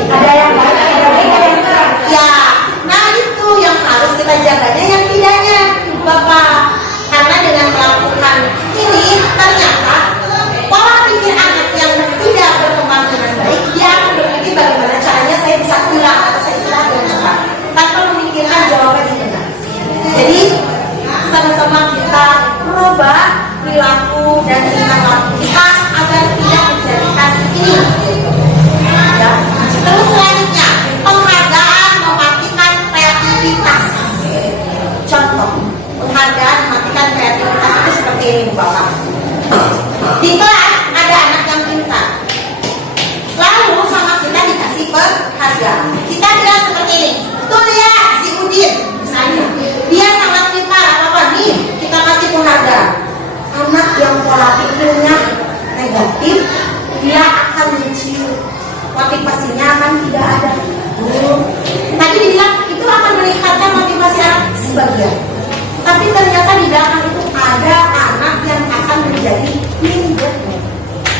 Ada yang baik, ada yang kurang. Ya, nah itu yang harus kita jaganya yang tidaknya, Bapak. Karena dengan melakukan ini ternyata pola pikir anak yang tidak berkembang dengan baik, dia akan berpikir bagaimana caranya saya bisa pulang atau saya bisa berubah tanpa memikirkan jawaban yang benar. Jadi sama-sama kita merubah perilaku dan tindakan kita agar tidak menjadikan ini. Ya. Terus selanjutnya, penghargaan mematikan kreativitas. Contoh, penghargaan mematikan kreativitas itu seperti ini, Bapak. Di kelas ada anak yang pintar, lalu sama kita dikasih penghargaan. Kita bilang seperti ini, tuh lihat si Udin, misalnya, dia sangat pintar, apa nih? Kita kasih penghargaan. Anak yang pola pikirnya negatif, dia akan mencium, motivasinya akan tidak ada. Tadi dibilang itu akan meningkatkan motivasi anak sebagian, tapi ternyata di belakang itu ada anak yang akan menjadi minder,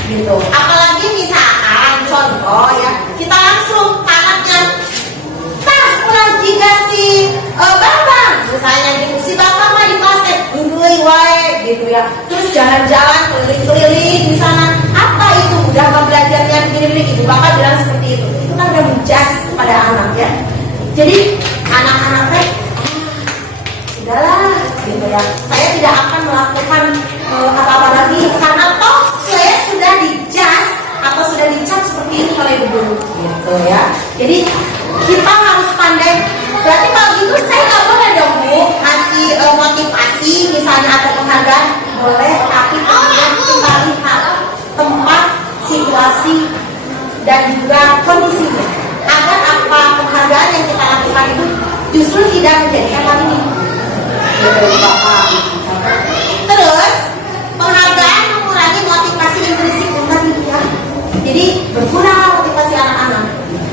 gitu. Apalagi misalkan contoh ya, kita langsung ke anak yang tas pulang jika si Bambang, misalnya gitu, si Bambang mah di kelas wae gitu ya, terus jalan-jalan keliling-keliling di sana, apa itu udah belajarnya begini-begini, ibu bapak bilang seperti itu kan udah menjas kepada anak ya. Jadi anak-anaknya udahlah gitu ya, saya tidak akan melakukan apa-apa lagi karena toh saya sudah dijas atau sudah dicap seperti ini oleh guru gitu ya. Jadi kita harus pandai. Berarti kalau gitu saya nggak boleh dong Bu ngasih motivasi misalnya atau penghargaan, boleh, tapi kemudian kita lihat tempat, situasi dan juga kondisinya agar apa penghargaan yang kita lakukan itu justru tidak menjadikan hal ini. Gitu, Bapak. Terus penghargaan mengurangi motivasi intrinsik ya. Jadi berkurang motivasi anak-anak.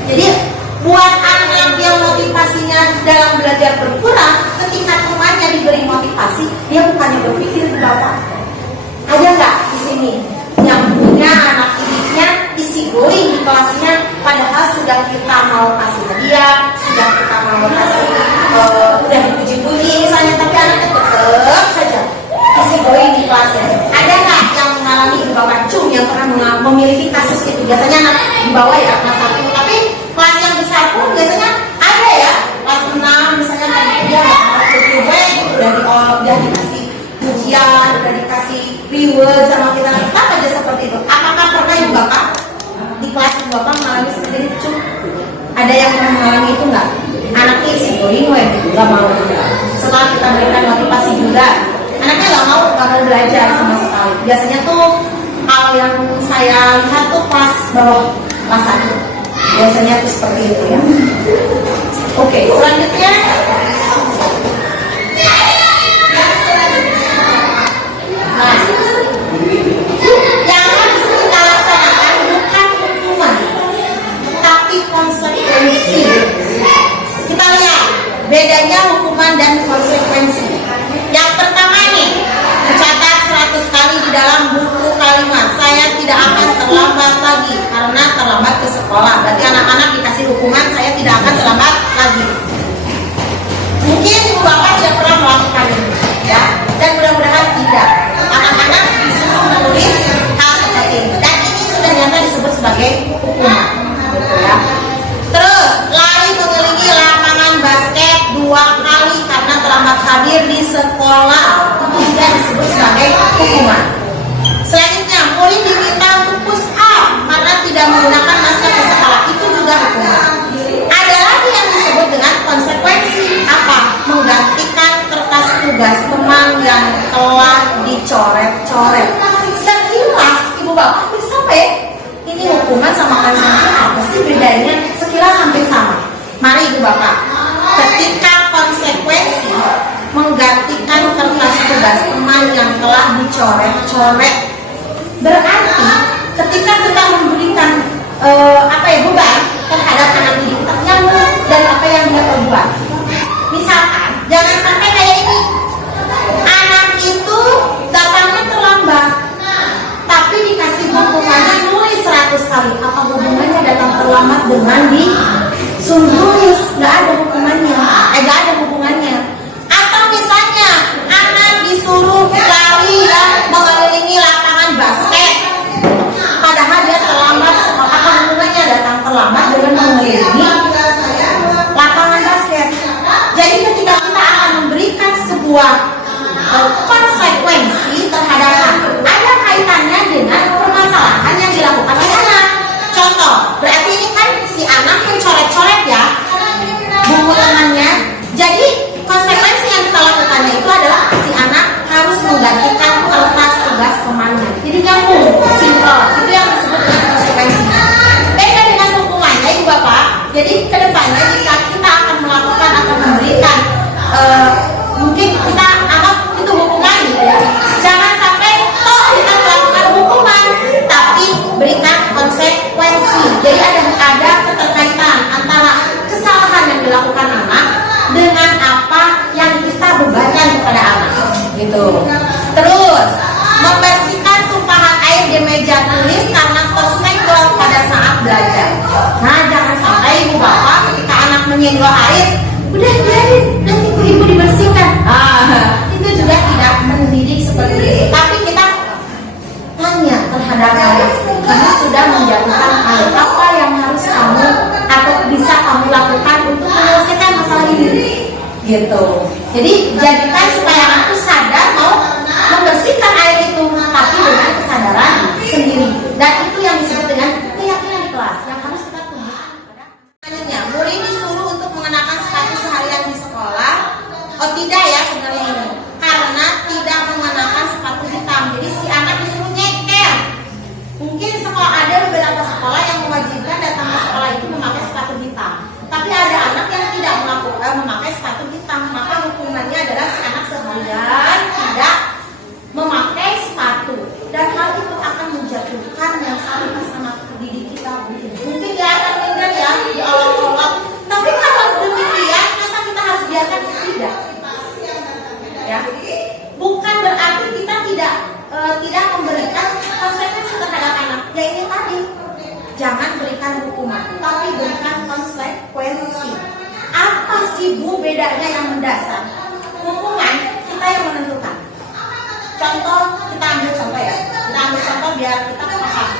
Jadi buat anak yang motivasinya dalam belajar berkurang, ketika temannya diberi motivasi, dia bukannya berpikir ke Bapak. Ada nggak di sini yang punya anak didiknya isi going di kelasnya, padahal sudah kita mau kasih hadiah, sudah kita mau kasih udah dipuji-puji misalnya, tapi anaknya tetap saja isi going di kelasnya. Ada nggak yang mengalami di bawah cum yang pernah memiliki kasus itu? Biasanya anak di bawah ya, kelas 1, tapi kelas yang besar pun biasanya ada ya, kelas 6 misalnya dia udah dikasih pujian, udah dikasih reward sama kita, tetap aja seperti itu. Apakah pernah ibu bapak di kelas ibu bapak mengalami seperti itu? Ada yang pernah mengalami itu nggak? Anaknya isi going nggak mau. Setelah kita berikan motivasi juga, anaknya nggak mau, nggak mau belajar sama sekali. Biasanya tuh hal yang saya lihat tuh pas bawah kelas 1. Biasanya tuh seperti itu ya. Oke, selanjutnya yang harus kita laksanakan bukan hukuman, tapi konsekuensi. Kita lihat bedanya hukuman dan konsekuensi. Yang pertama nih, mencatat 100 kali di dalam buku kalimat, saya tidak akan terlambat lagi karena terlambat ke sekolah. Berarti anak-anak dikasih hukuman, saya tidak akan terlambat lagi. Mungkin ibu bapak tidak pernah melakukan ini ya, dan mudah-mudahan tidak. Anak-anak disuruh menulis hal seperti ini, dan ini sudah nyata disebut sebagai hukuman, gitu ya. Terus lari mengelilingi lapangan basket 2 kali karena terlambat hadir di sekolah, itu juga disebut sebagai hukuman. Selanjutnya, murid diminta untuk push up karena tidak menggunakan masker ke sekolah, itu juga hukuman. Ada lagi yang disebut dengan konsekuensi, apa? Menggantikan kertas tugas teman yang telah dicoret-coret. Sekilas ibu bapak bisa ini hukuman sama konsekuensi apa sih bedanya? Sekilas hampir sama. Mari ibu bapak, ketika konsekuensi menggantikan kertas tugas teman yang telah dicoret-coret, berarti ketika kita memberikan beban terhadap anak didik yang dan apa yang dia perbuat. Misalkan, jangan sampai kayak ini, anak itu datangnya terlambat, tapi dikasih hukumannya nulis 100 sekali. Apa hubungannya datang terlambat dengan disuruh nulis? Nggak ada hubungannya. Nggak ada hubungannya. Atau misalnya anak disuruh lari dan mengelilingi lapangan basket, padahal dia terlambat sekolah. Apa hubungannya datang terlambat dengan mengelilingi lapangan basket? Jadi ketika kita akan memberikan sebuah konsekuensi terhadap anak, ada kaitannya dengan permasalahan yang dilakukan oleh anak. Contoh, berarti ini kan si anak mencoret-coret ya buku temannya. Jadi konsekuensi yang kita lakukannya itu adalah si anak harus menggantikan kertas tugas temannya. Jadi nyambung, simple. Itu yang disebut dengan konsekuensi. Beda dengan hukumannya, Ibu Bapak. Jadi kedepannya jika kita akan melakukan atau memberikan mungkin kita anggap itu hukuman gitu ya. Jangan sampai kita melakukan hukuman tapi berikan konsekuensi. Jadi ada keterkaitan antara kesalahan yang dilakukan anak dengan apa yang kita bebankan kepada anak gitu. Terus membersihkan tumpahan air di meja tulis karena tersenggol pada saat belajar. Nah, jangan sampai Ibu Bapak ketika anak menyenggol air, udah biarin nanti ibu dibersihkan. Itu juga tidak mendidik seperti itu. Tapi kita tanya terhadap anak, kamu sudah menjatuhkan air, apa yang harus kamu atau bisa kamu lakukan untuk menyelesaikan masalah ini gitu. Jadi jadikan supaya anak itu sadar mau membersihkan air itu, tapi dengan kesadaran sendiri. Dan itu yang disebut dengan keyakinan di kelas yang harus kita tumbuhkan kepada selanjutnya. Murid disuruh untuk mengenakan sepatu seharian di sekolah. Oh tidak ya sebenarnya ini, karena tidak mengenakan sepatu hitam. Jadi si anak disuruh nyeker. Mungkin sekolah ada beberapa sekolah yang mewajibkan datang ke sekolah itu memakai sepatu hitam. Tapi ada anak yang tidak memakai sepatu hitam, maka hukumannya adalah si anak seharian tidak memakai sepatu. Dan hal itu akan menjatuhkan mental sama didik kita. Mungkin dia akan benar ya diolok-olok. Tapi kalau demikian, masa kita harus biarkan? Tidak. Ya, bukan berarti kita tidak memberikan konsekuensi terhadap anak. Ya ini tadi, jangan berikan hukuman, tapi berikan konsekuensi. Apa sih Bu bedanya yang mendasar? Hukuman kita yang menentukan. Contoh, kita ambil contoh ya. Kita ambil contoh biar kita paham.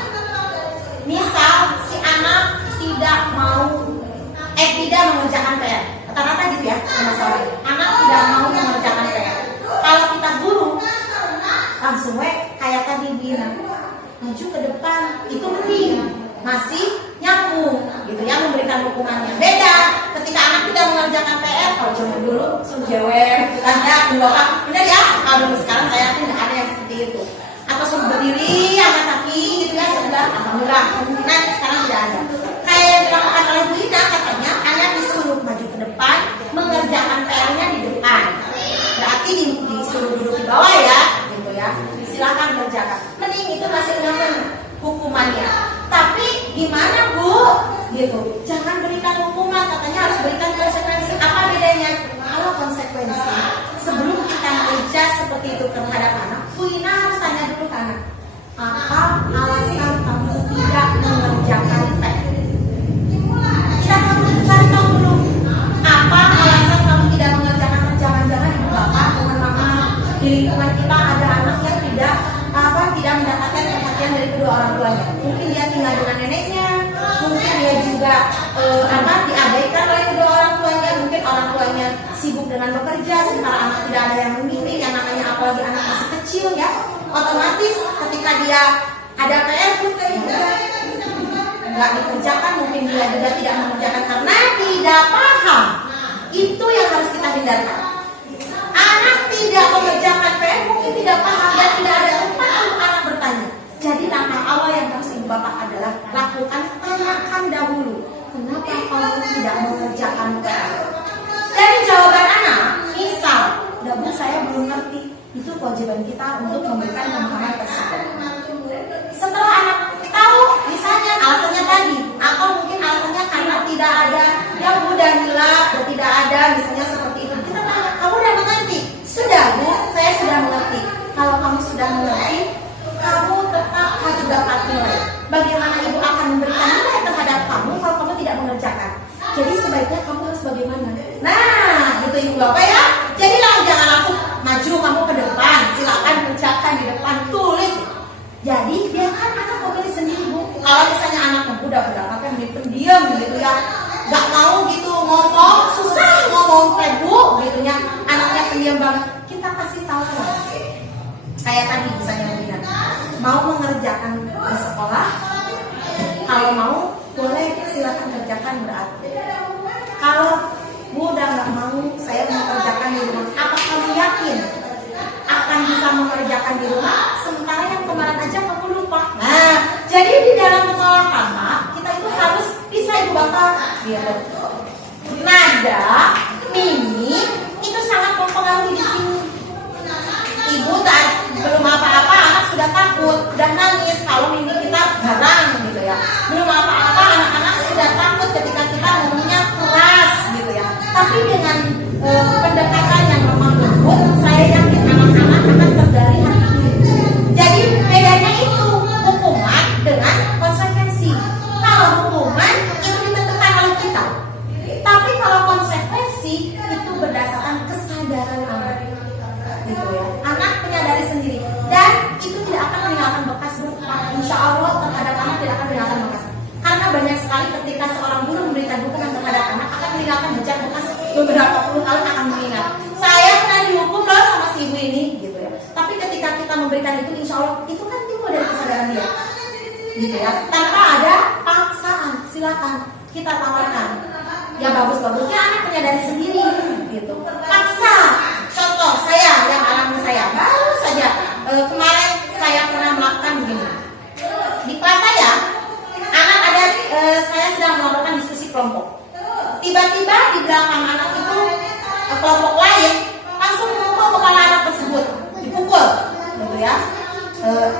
Misal si anak tidak mengerjakan PR. Rata-rata gitu ya, masalah. Anak tidak mau mengerjakan PR. Kalau kita guru, langsung kayak tadi bilang, maju ke depan, itu mending masih nyambung gitu ya memberikan hukumannya. Beda ketika anak tidak mengerjakan PR. Kalau zaman dulu jewer tanya mendoakan, benar ya. Kalau dulu sekarang saya tidak ada yang seperti itu. Atau suruh berdiri angkat kaki gitu ya, sudah alhamdulillah. Kemungkinan sekarang tidak ada. Kayak yang dilakukan oleh Bu Ina, katanya anak disuruh maju ke depan mengerjakan PR-nya di depan. Berarti disuruh duduk di bawah ya, gitu ya. Silakan kerjakan. Mending itu masih dengan hukumannya. Tapi gimana Bu? Gitu. Jangan berikan hukuman, katanya harus berikan konsekuensi. Apa bedanya? Kalau konsekuensi sebelum kita kerja seperti itu terhadap anak, Bu Ina harus tanya dulu ke anak, apa alasan kamu tidak mengerjakan PR? Kita harus cari tahu dulu. Apa alasan kamu tidak mengerjakan? Jangan-jangan Ibu Bapak, teman-teman di lingkungan kita ada anak yang tidak mendapatkan perhatian dari kedua orang tuanya. Mungkin dia tinggal dengan neneknya, mungkin dia juga diabaikan oleh kedua orang tuanya, mungkin orang tuanya sibuk dengan bekerja, sementara anak tidak ada yang membimbing. Yang namanya apalagi anak masih kecil ya, otomatis ketika dia ada PR pun nggak dikerjakan, mungkin dia juga tidak mengerjakan karena tidak paham. Itu yang harus kita hindarkan. Anak tidak mengerjakan PR mungkin tidak paham dan tidak ada tempat untuk anak bertanya. Jadi langkah awal yang harus Ibu Bapak adalah lakukan, tanyakan dahulu, kenapa kamu tidak mengerjakan PR? Dari jawaban anak, misal, Bu saya belum ngerti, itu kewajiban kita untuk memberikan pemahaman tersebut. Setelah anak tahu, misalnya alasannya tadi, atau mungkin alasannya karena tidak ada, ya Bu Danila tidak ada, misalnya seperti itu. Kita tanya, kamu udah mengerti? Sudah Bu, saya sudah mengerti. Kalau kamu sudah mengerti, kamu tetap harus dapat nilai. Bagaimana Ibu akan Jadi sebaiknya kamu harus bagaimana? Nah, gitu ibu bapak ya. Jadilah jangan langsung maju kamu ke depan. Silakan kerjakan di depan, tulis. Jadi biarkan anak memilih sendiri bu. Kalau misalnya anaknya udah kan dia pendiam gitu ya, nggak mau gitu ngomong, susah ngomong kayak bu gitu ya. Anaknya pendiam banget. Kita kasih tahu lah. Kayak tadi misalnya Bina, mau mengerjakan di sekolah, kalau mau boleh silakan kerjakan berarti. Kalau bu udah nggak mau, saya mengerjakan di rumah. Apa kamu yakin akan bisa mengerjakan di rumah? Sementara yang kemarin aja kamu lupa. Nah, jadi di dalam mengolah anak kita itu harus bisa ibu bapak. Gitu. Nada, mimik itu sangat mempengaruhi di sini. Ibu belum apa-apa, anak sudah takut, sudah nangis. Kalau ini kita garang gitu ya. Belum apa-apa, anak-anak sudah takut ketika kita ngomongnya keras gitu ya. Tapi dengan pendekatan yang memang lembut, saya yakin anak-anak akan tergali hati. Jadi bedanya itu hukuman dengan konsekuensi. Kalau hukuman itu ditentukan oleh kita, tapi kalau konsekuensi itu berdasarkan kesadaran anak. Gitu ya. Anak menyadari sendiri dan itu tidak akan meninggalkan bekas insya Allah terhadap anak tidak akan meninggalkan bekas karena banyak sekali ketika seorang guru memberikan dukungan terhadap anak akan meninggalkan jejak bekas beberapa puluh tahun akan mengingat saya pernah dihukum loh sama si ibu ini gitu ya, tapi ketika kita memberikan itu insya Allah itu kan timbul dari kesadaran dia gitu ya, tanpa ada paksaan. Silakan kita tawarkan ya bagus-bagusnya anak menyadari sendiri gitu. Paksa, contoh saya yang alami saya baru saja kemarin saya pernah melakukan begini di kelas saya. Anak ada saya sedang melakukan diskusi kelompok, tiba-tiba di belakang anak itu kelompok lain langsung memukul kepala anak tersebut, dipukul gitu ya.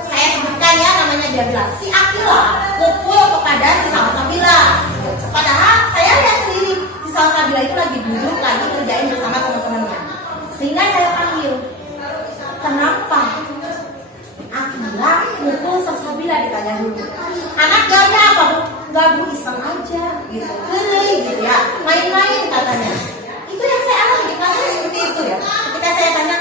Saya sebutkan ya namanya Jabla, si Akila pukul kepada si Salsabila. Padahal saya lihat sendiri si Salsabila itu lagi duduk lagi kerjain bersama teman-temannya. Sehingga saya panggil, kenapa Akila pukul Salsabila, ditanya dulu. Anak jawabnya apa bu? Enggak bu, iseng aja gitu, gitu ya, main-main katanya. Itu yang saya alami di kelas saya seperti itu ya. Ketika saya tanya,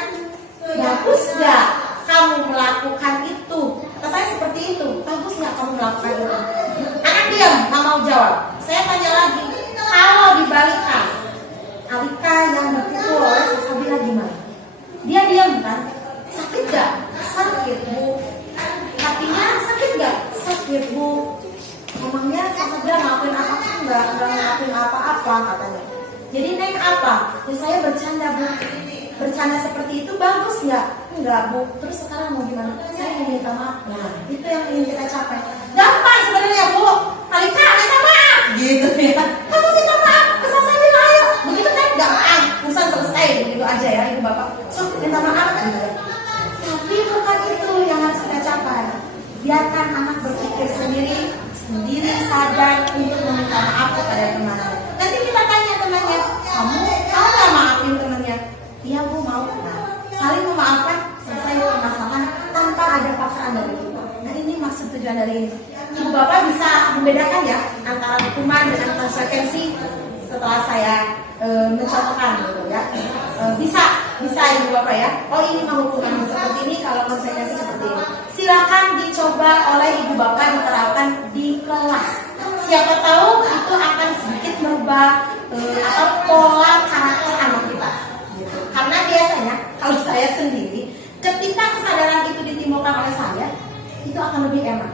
bagus gak kamu melakukan itu? Kata saya seperti itu, bagus gak kamu melakukan itu? Anak diam, nggak mau jawab. Saya tanya lagi, kalau dibalikan Alika yang dipukul oleh Salsabila gimana? Dia diam kan? Sakit gak? Sakit bu. Hatinya sakit gak? Sakit bu. Ngomongnya Salsabila ngelakuin apa? Enggak ngelakuin apa-apa katanya. Jadi Neng apa? Ya saya bercanda bu. Bercanda seperti itu bagus nggak? Enggak bu. Terus sekarang mau gimana? Saya mau minta maaf. Nah itu yang ingin kita capai. Gampang sebenarnya bu. Alika minta maaf gitu ya. Kamu minta maaf ke Salsabila ayo. Begitu kan gampang. Urusan selesai begitu aja ya ibu bapak. So minta maaf gitu. Tapi bukan itu yang harus kita capai. Biarkan anak berpikir sendiri sadar untuk meminta maaf kepada temannya. Nanti kita tanya temannya, kamu mau nggak maafin temannya? Iya bu mau. Nah, saling memaafkan, selesai permasalahan tanpa ada paksaan dari kita. Nah ini maksud tujuan dari ini. Ibu bapak bisa membedakan ya antara hukuman dengan konsekuensi setelah saya mencontohkan gitu ya. Bisa ibu bapak ya. Oh ini mau hukuman seperti ini, kalau konsekuensi seperti ini. Silakan dicoba oleh ibu bapak diterapkan di kelas. Siapa tahu itu akan sedikit merubah atau pola karakter anak kita. Gitu. Karena biasanya kalau saya sendiri, ketika kesadaran itu ditimbulkan oleh saya, itu akan lebih enak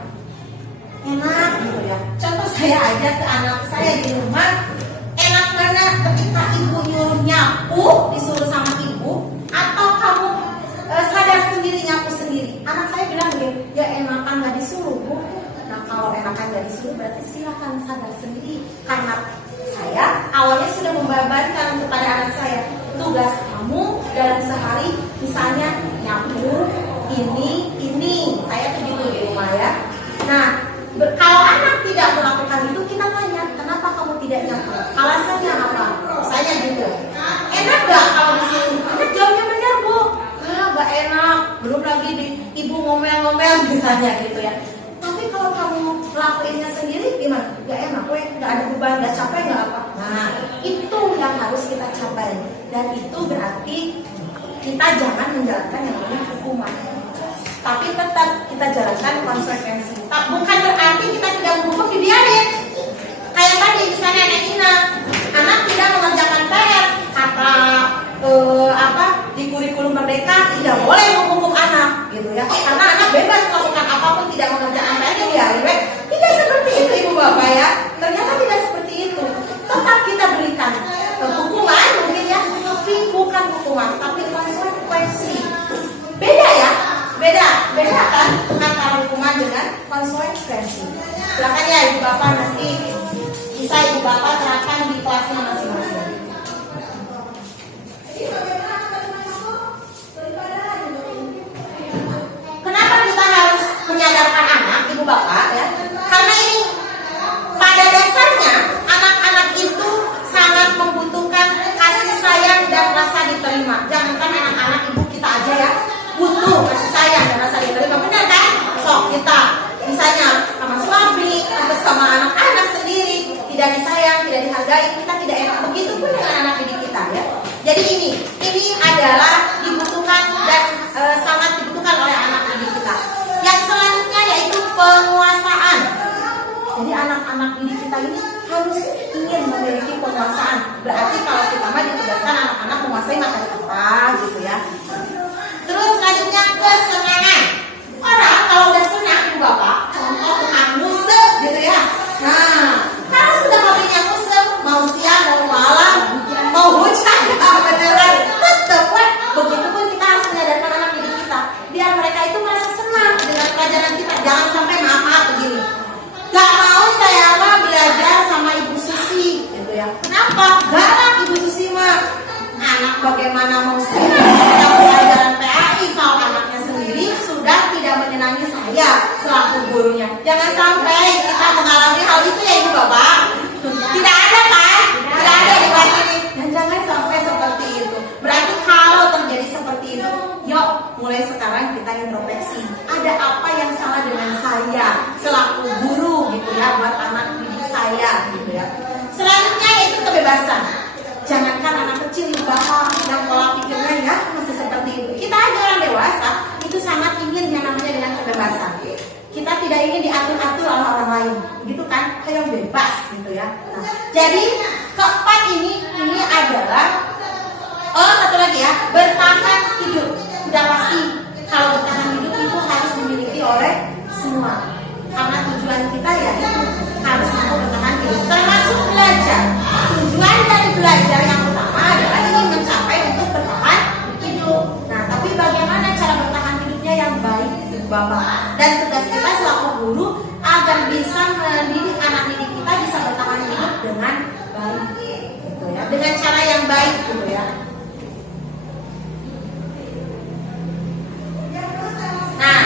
gitu ya. Contoh saya aja ke anak saya di rumah, enak mana ketika ibu nyuruh nyapu disuruh sama ibu, atau kamu sadar sendiri nyapu sendiri. Anak saya bilang begini, ya enakan nggak disuruh bu. Nah kalau enakan nggak disuruh berarti silakan sadar sendiri. Karena saya awalnya sudah membebankan kepada anak saya, tugas kamu dalam sehari misalnya nyapu ini saya begitu di rumah ya. Nah kalau anak tidak melakukan itu, kita tanya kenapa kamu tidak nyapu, alasannya apa, misalnya gitu. Enak gak kalau disuruh? Anak jawabnya benar bu. Gak enak, belum lagi ibu ngomel-ngomel misalnya gitu ya. Tapi kalau kamu lakuinnya sendiri gimana? Gak enak, gak ada beban, gak capek, gak apa. Nah harus kita capai. Dan itu berarti kita jangan menjalankan yang namanya hukuman, tapi tetap kita jalankan konsekuensi. Bukan berarti kita tidak menghukum, dibiarin. Kayak tadi misalnya anak Ina, anak tidak mengerjakan PR, kata di kurikulum merdeka tidak boleh menghukum anak, gitu ya. Karena anak bebas melakukan apapun, tidak mengerjakan PR, dibiarin. Tidak seperti itu ibu bapak ya. Ternyata tidak seperti itu. Tetap kita berikan hukuman mungkin ya, tapi bukan hukuman, tapi konsekuensi. Beda ya, beda kan antara hukuman dengan konsekuensi. Silakan ya ibu bapak, nanti bisa ibu bapak terapkan di kelasnya masing-masing. Kenapa kita harus menyadarkan anak ibu bapak ya? Karena ini pada dasarnya anak-anak itu sangat membutuhkan kasih sayang dan rasa diterima. Jangankan anak-anak ibu kita aja ya, butuh kasih sayang dan rasa diterima, benar kan? So kita misalnya sama suami atau sama anak-anak sendiri tidak disayang, tidak dihargai, kita tidak enak. Begitu pun dengan anak didik kita ya. Jadi ini adalah dibutuhkan dan sangat dibutuhkan oleh anak didik kita. Yang selanjutnya yaitu penguasaan. Jadi anak-anak didik kita ini harus ingin memiliki penguasaan. Berarti kalau kita mah ditugaskan anak-anak menguasai materi apa gitu ya. Terus selanjutnya kesenangan. Orang kalau udah senang ibu bapak, contoh tukang musik gitu ya. Nah, karena sudah hobinya musik, mau siang mau malam mau hujan beneran tetap kan. Begitupun kita harus menyadarkan anak didik kita biar mereka itu merasa senang dengan pelajaran kita. Jangan sampai maaf begini, gak mau saya mah belajar sama Ibu Susi gitu ya. Kenapa? Galak Ibu Susi mah. Anak bagaimana mau senang dengan pelajaran PAI kalau anaknya sendiri sudah tidak menyenangi saya selaku gurunya. Jangan sampai kita mengalami hal itu ya ibu bapak. Tidak ada kan? Tidak ada di kelas ini. Dan jangan sampai seperti itu. Berarti kalau terjadi seperti itu, yuk mulai sekarang kita introspeksi. Ada apa yang salah dengan saya selaku guru gitu ya, buat anak didik saya gitu ya. Selanjutnya yaitu kebebasan. Jangankan anak kecil ibu bapak yang pola pikirnya ya masih seperti itu. Kita aja orang dewasa itu sangat ingin yang namanya dengan kebebasan. Kita tidak ingin diatur-atur oleh orang lain, gitu kan? Kayak bebas gitu ya. Nah, jadi keempat ini adalah satu lagi ya, bertahan hidup. Sudah pasti kalau bertahan hidup itu harus dimiliki oleh semua. Karena tujuan kita ya itu harus mampu bertahan hidup, termasuk belajar. Tujuan dari belajar yang utama adalah ingin mencapai untuk bertahan hidup. Nah, tapi bagaimana cara bertahan hidupnya yang baik, ibu bapak? Dan tugas kita selaku guru agar bisa mendidik anak didik kita bisa bertahan hidup dengan baik, gitu ya, dengan cara yang baik, gitu ya. Nah,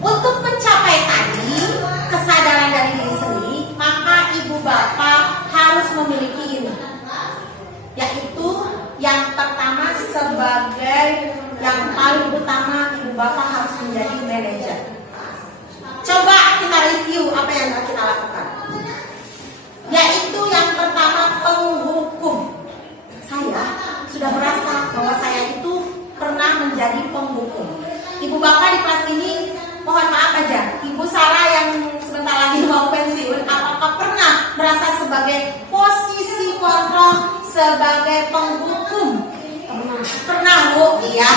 untuk mencapai tadi kesadaran dari diri sendiri, maka ibu bapak harus memiliki ini, yaitu yang pertama sebagai yang paling utama, ibu bapak harus menjadi manajer. Coba kita review apa yang kita lakukan. Yaitu yang pertama penghukum. Saya sudah merasa bahwa saya itu pernah menjadi penghukum. Ibu bapak di kelas ini, mohon maaf aja, Ibu Sarah yang sebentar lagi mau pensiun, apakah pernah merasa sebagai posisi kontrol sebagai penghukum? Pernah Bu? Iya.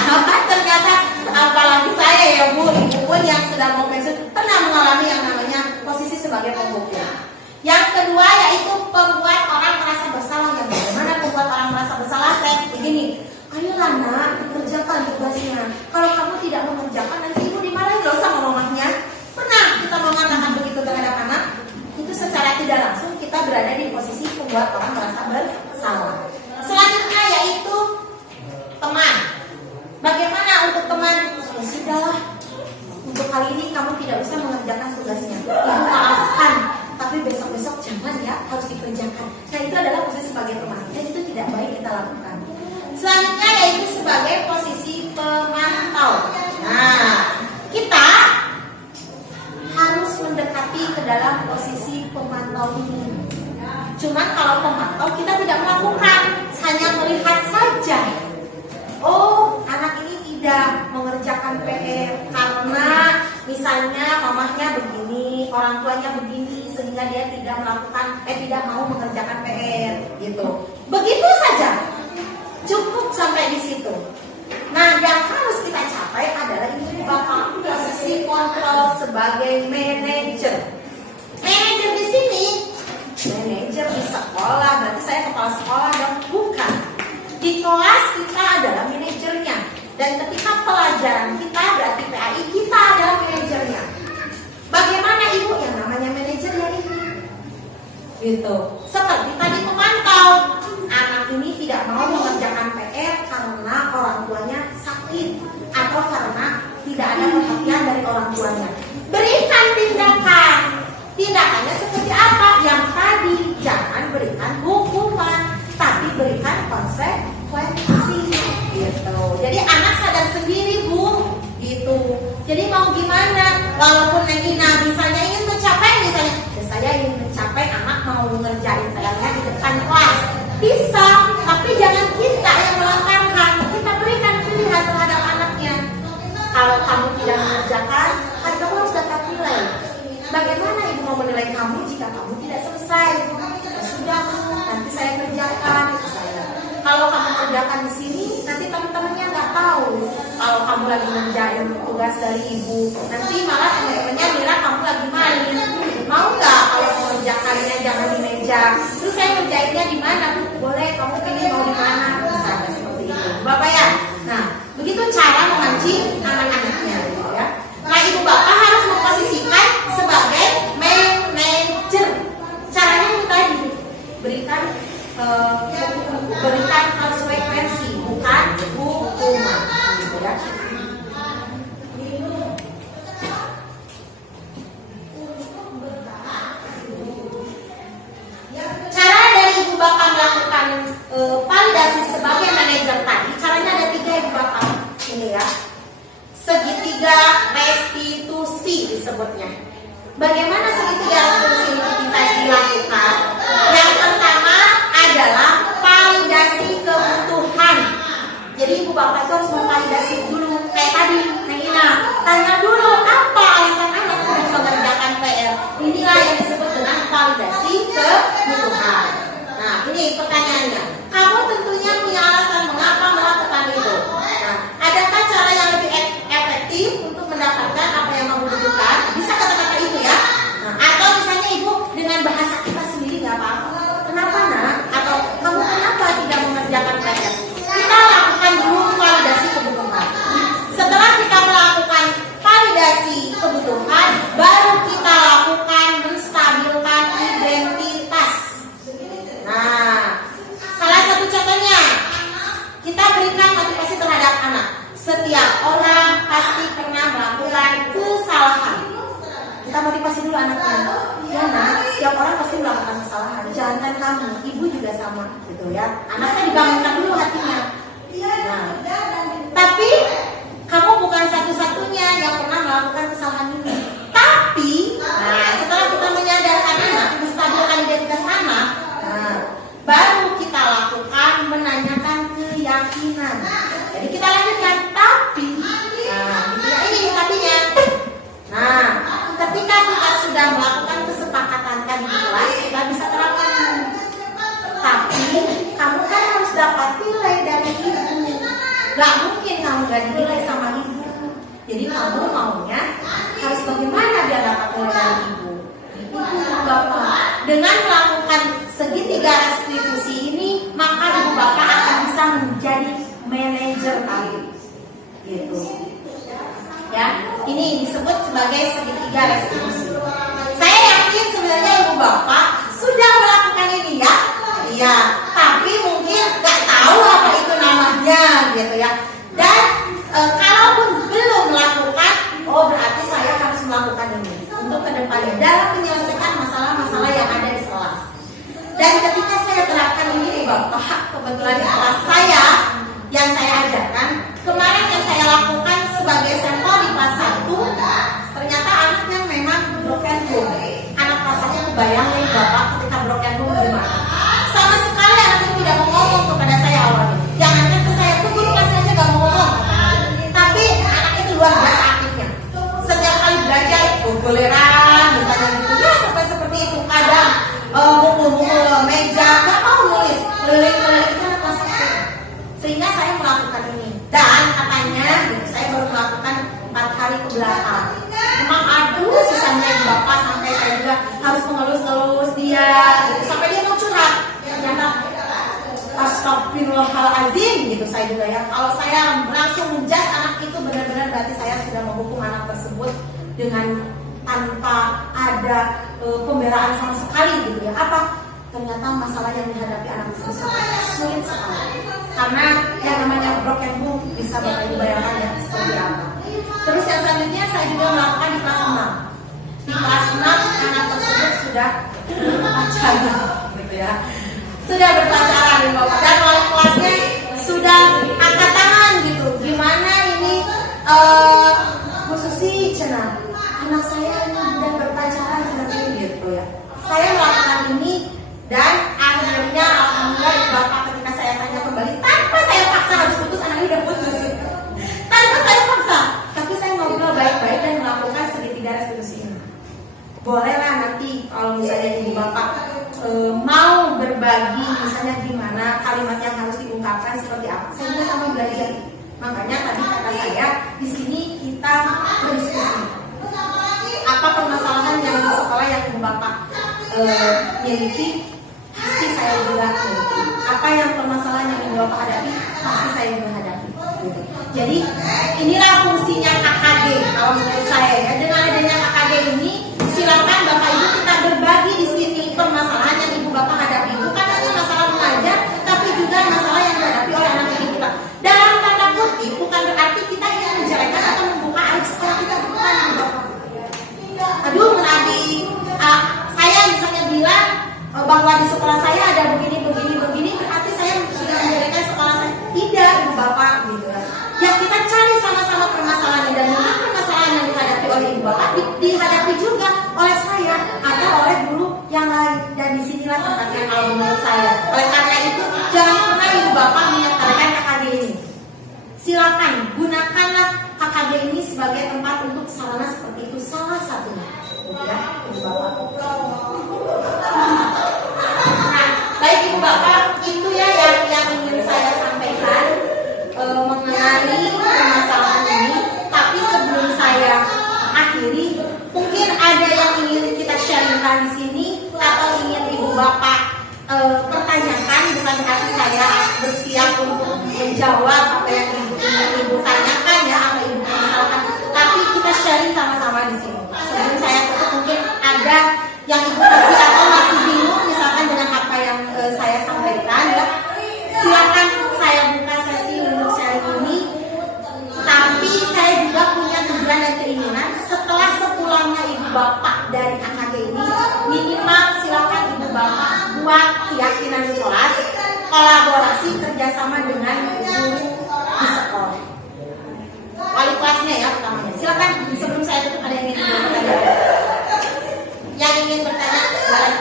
Ternyata apalagi saya ya Bu, Ibu pun yang sedang mau pensiun pernah mengalami yang namanya posisi sebagai penghukum. Yang kedua yaitu pembuat orang merasa bersalah. Yang bagaimana membuat orang merasa bersalah? Begini, ayolah nak, kerjakan tugasnya. Kalau kamu tidak mengerjakan, nanti ibu dimarahin loh sama mamahnya. Pernah kita mengatakan begitu terhadap anak? Itu secara tidak langsung kita berada di posisi membuat orang merasa bersalah. Selanjutnya yaitu teman. Bagaimana untuk teman? Ya sudahlah, untuk kali ini kamu tidak usah mengerjakan tugasnya. Ibu maafkan, tapi besok-besok jangan ya, harus dikerjakan. Nah, itu adalah posisi sebagai teman. Dan itu tidak baik kita lakukan. Selanjutnya yaitu sebagai posisi pemantau. Nah, kita harus mendekati ke dalam posisi pemantau ini. Cuman kalau pemantau kita tidak melakukan, hanya melihat saja, oh anak ini tidak mengerjakan PR karena misalnya mamahnya begini, orang tuanya begini, sehingga dia tidak mau mengerjakan PR gitu. Begitu saja, cukup sampai di situ. Nah, yang harus kita capai adalah ibu bapak posisi kontrol sebagai manajer. Manajer di sini, manajer di sekolah, berarti saya kepala sekolah dong? Bukan. Di kelas kita adalah manajernya, dan ketika pelajaran kita berarti PAI kita adalah manajernya. Bagaimana ibu yang namanya manajernya ini? Gitu. Seperti tadi memantau, anak ini tidak mau mengerjakan PR karena orang tuanya sakit atau karena tidak ada perhatian dari orang tuanya. Berikan tindakan. Tindakannya seperti apa? Yang tadi, jangan berikan hukuman, tapi berikan konsekuensi. Gitu. Jadi anak sadar sendiri, Bu. Gitu. Jadi mau gimana? Walaupun Nengina misalnya ingin mencapai, misalnya saya ingin mencapai anak mau mengerjain PR-nya di depan kelas. Bisa, tapi jangan kita yang melanggarkan. Kita berikan pilihan terhadap anaknya. Kalau kamu tidak mengerjakan, kan kamu harus dapat nilai. Bagaimana ibu mau menilai kamu jika kamu tidak selesai? Sudah, nanti saya kerjakan. Kalau kamu kerjakan di sini, nanti teman-temannya nggak tahu. Kalau kamu lagi mengerjain tugas dari ibu, nanti malah teman-temannya bilang kamu lagi main. Mau nggak kalau mengerjakannya jangan di meja? Terus saya ngerjainnya di mana? Boleh, kamu pilih mau di mana? Misalnya seperti itu, Bapak ya. Nah, begitu cara memancing anak-anaknya, ya. Nah, ibu bapak harus memposisikan sebagai manajer. Caranya itu tadi, berikan konsekuensi, bukan hukuman, gitu ya. Cara dari ibu bapak melakukan validasi sebagai manajer tadi, caranya ada 3 ibu bapak. Ini ya, segitiga restitusi disebutnya. Bagaimana segitiga restitusi ini kita dilakukan? Yang pertama adalah validasi kebutuhan. Jadi ibu bapak itu harus memvalidasi dulu. Kayak tadi, Nengina, tanya dulu apa alasan anak untuk mengerjakan PR. Inilah yang disebut dengan validasi kebutuhan. Nah, ini pertanyaannya. Kamu tentunya punya alasan mengapa melakukan itu. Nah, adakah cara yang lebih efektif untuk mendapatkan apa yang kamu butuhkan? Bisa kata-kata itu ya. Nah, atau misalnya ibu dengan bahasa kita sendiri nggak apa-apa. Kenapa nak? Atau kamu kenapa tidak mengerjakan PR? Kita lakukan dulu validasi kebutuhan. Setelah kita melakukan validasi kebutuhan, baru kita lakukan menstabilkan identitas. Nah, salah satu contohnya, kita berikan motivasi terhadap anak. Setiap orang pasti pernah melakukan kesalahan. Kita motivasi dulu anaknya. Ya nak, setiap orang pasti melakukan kesalahan. Jangan kamu, ibu juga sama, gitu ya. Anaknya dibangunkan dulu hatinya. Nah, tapi kamu bukan satu-satunya yang pernah melakukan kesalahan ini. Tapi, nah, setelah kita menyadarkan anak, menstabilkan identitas anak, nah, baru kita lakukan menanyakan keyakinan. Jadi kita lanjutkan, tapi, nah, ini tapinya. Nah, ketika kita sudah melakukan kesepakatan tadi di kelas, kita bisa terapkan. Tapi kamu kan harus dapat nilai dari ibu. Gak mungkin kamu gak dinilai sama ibu. Jadi kamu maunya harus bagaimana biar dapat nilai dari ibu. Itu bapak. Dengan melakukan segitiga restitusi ini, maka ibu bapak akan bisa menjadi manajer kamu. Gitu. Ya, ini disebut sebagai segitiga restitusi. Saya yakin sebenarnya ibu bapak sudah melakukan ini ya. Iya, tapi mungkin nggak tahu apa itu namanya, gitu ya. Dan kalaupun belum melakukan, oh berarti saya harus melakukan ini untuk kedepannya dalam menyelesaikan masalah-masalah yang ada di kelas. Dan ketika saya terapkan ini, bapak, kebetulan di kelas saya yang saya ajarkan kemarin yang saya lakukan sebagai sampel di kelas 1, ternyata anaknya memang broken home. Anak rasanya kebayang nih bapak ketika broken home gimana. Sama sekali anaknya tidak mau ngomong kepada harus mengelus-elus dia gitu sampai dia mau curhat. Ternyata astagfirullahaladzim gitu saya juga ya. Kalau saya langsung menjudge anak itu benar-benar berarti saya sudah menghukum anak tersebut dengan tanpa ada pembelaan sama sekali gitu ya. Apa? Ternyata masalah yang dihadapi anak tersebut sulit sekali. Karena yang namanya broken home bisa Bapak Ibu bayangkan ya seperti apa. Terus yang selanjutnya saya juga melakukan di kelas 6. Di kelas 6 anak tersebut sudah berpacaran gitu ya. Sudah berpacaran Bapak, dan wali kelasnya sudah angkat tangan gitu. Gimana ini Bu Susi cenah, anak saya ini sudah berpacaran seperti ini gitu ya. Saya melakukan ini dan akhirnya alhamdulillah Bapak ketika saya tanya kembali tanpa saya paksa harus putus, anaknya udah putus tanpa saya paksa, tapi saya ngobrol baik-baik dan melakukan segitiga restitusi ini. Bolehlah nanti kalau misalnya ibu bapak mau berbagi misalnya gimana kalimat yang harus diungkapkan seperti apa, saya juga sama belajar. Makanya tadi kata saya di sini kita berdiskusi apa permasalahan yang di sekolah yang ibu bapak miliki, pasti saya juga miliki. Apa yang permasalahan yang ibu bapak hadapi, pasti saya juga hadapi. Jadi inilah fungsinya KKG kalau menurut saya ya. Dengan adanya KKG ini, silakan bapak ibu kita berbagi di sini permasalahan yang ibu bapak hadapi. Bukan hanya masalah mengajar, tapi juga masalah yang dihadapi oleh anak didik kita. Dalam tanda kutip, bukan berarti kita ingin menjelekkan atau membuka aib sekolah kita, bukan ibu bapak. Aduh, menabi saya misalnya bilang bahwa di sekolah saya ada begini, berarti saya sudah menjelekkan sekolah saya. Tidak, ibu bapak gitu ya. Ya kita cari sama-sama permasalahannya, dan mungkin permasalahan yang dihadapi oleh ibu bapak dihadapi juga oleh saya atau oleh guru yang lain. Dan disinilah tempatnya kalau menurut saya. Oleh karena itu jangan pernah ibu bapak menyepelekan KKG ini. Silakan gunakanlah KKG ini sebagai tempat untuk sarana seperti itu, salah satunya. Ya, ibu bapak. Nah, baik ibu bapak, itu ya yang ingin saya sampaikan mengenai permasalahan ini. Tapi sebelum saya akhiri, mungkin ada yang ingin kita sharingkan di sini atau ingin ibu bapak pertanyakan. Bukan berarti saya bersiap untuk menjawab apa yang ibu tanyakan ya, apa ibu permasalahkan, tapi kita sharing sama-sama di sini. Sebelum saya tutup, mungkin ada yang ibu kasih atau masih bingung misalkan dengan apa yang saya sampaikan ya, silakan saya buka sesi untuk sharing ini. Tapi saya juga punya tujuan dan keinginan setelah sepulangnya ibu bapak dari KKG ini, minimal silakan ibu bapak buat keyakinan di kelas, kolaborasi kerjasama dengan guru di sekolah, wali kelasnya ya utamanya. Silakan sebelum saya tutup, ada yang ingin bertanya? Yang ingin bertanya boleh.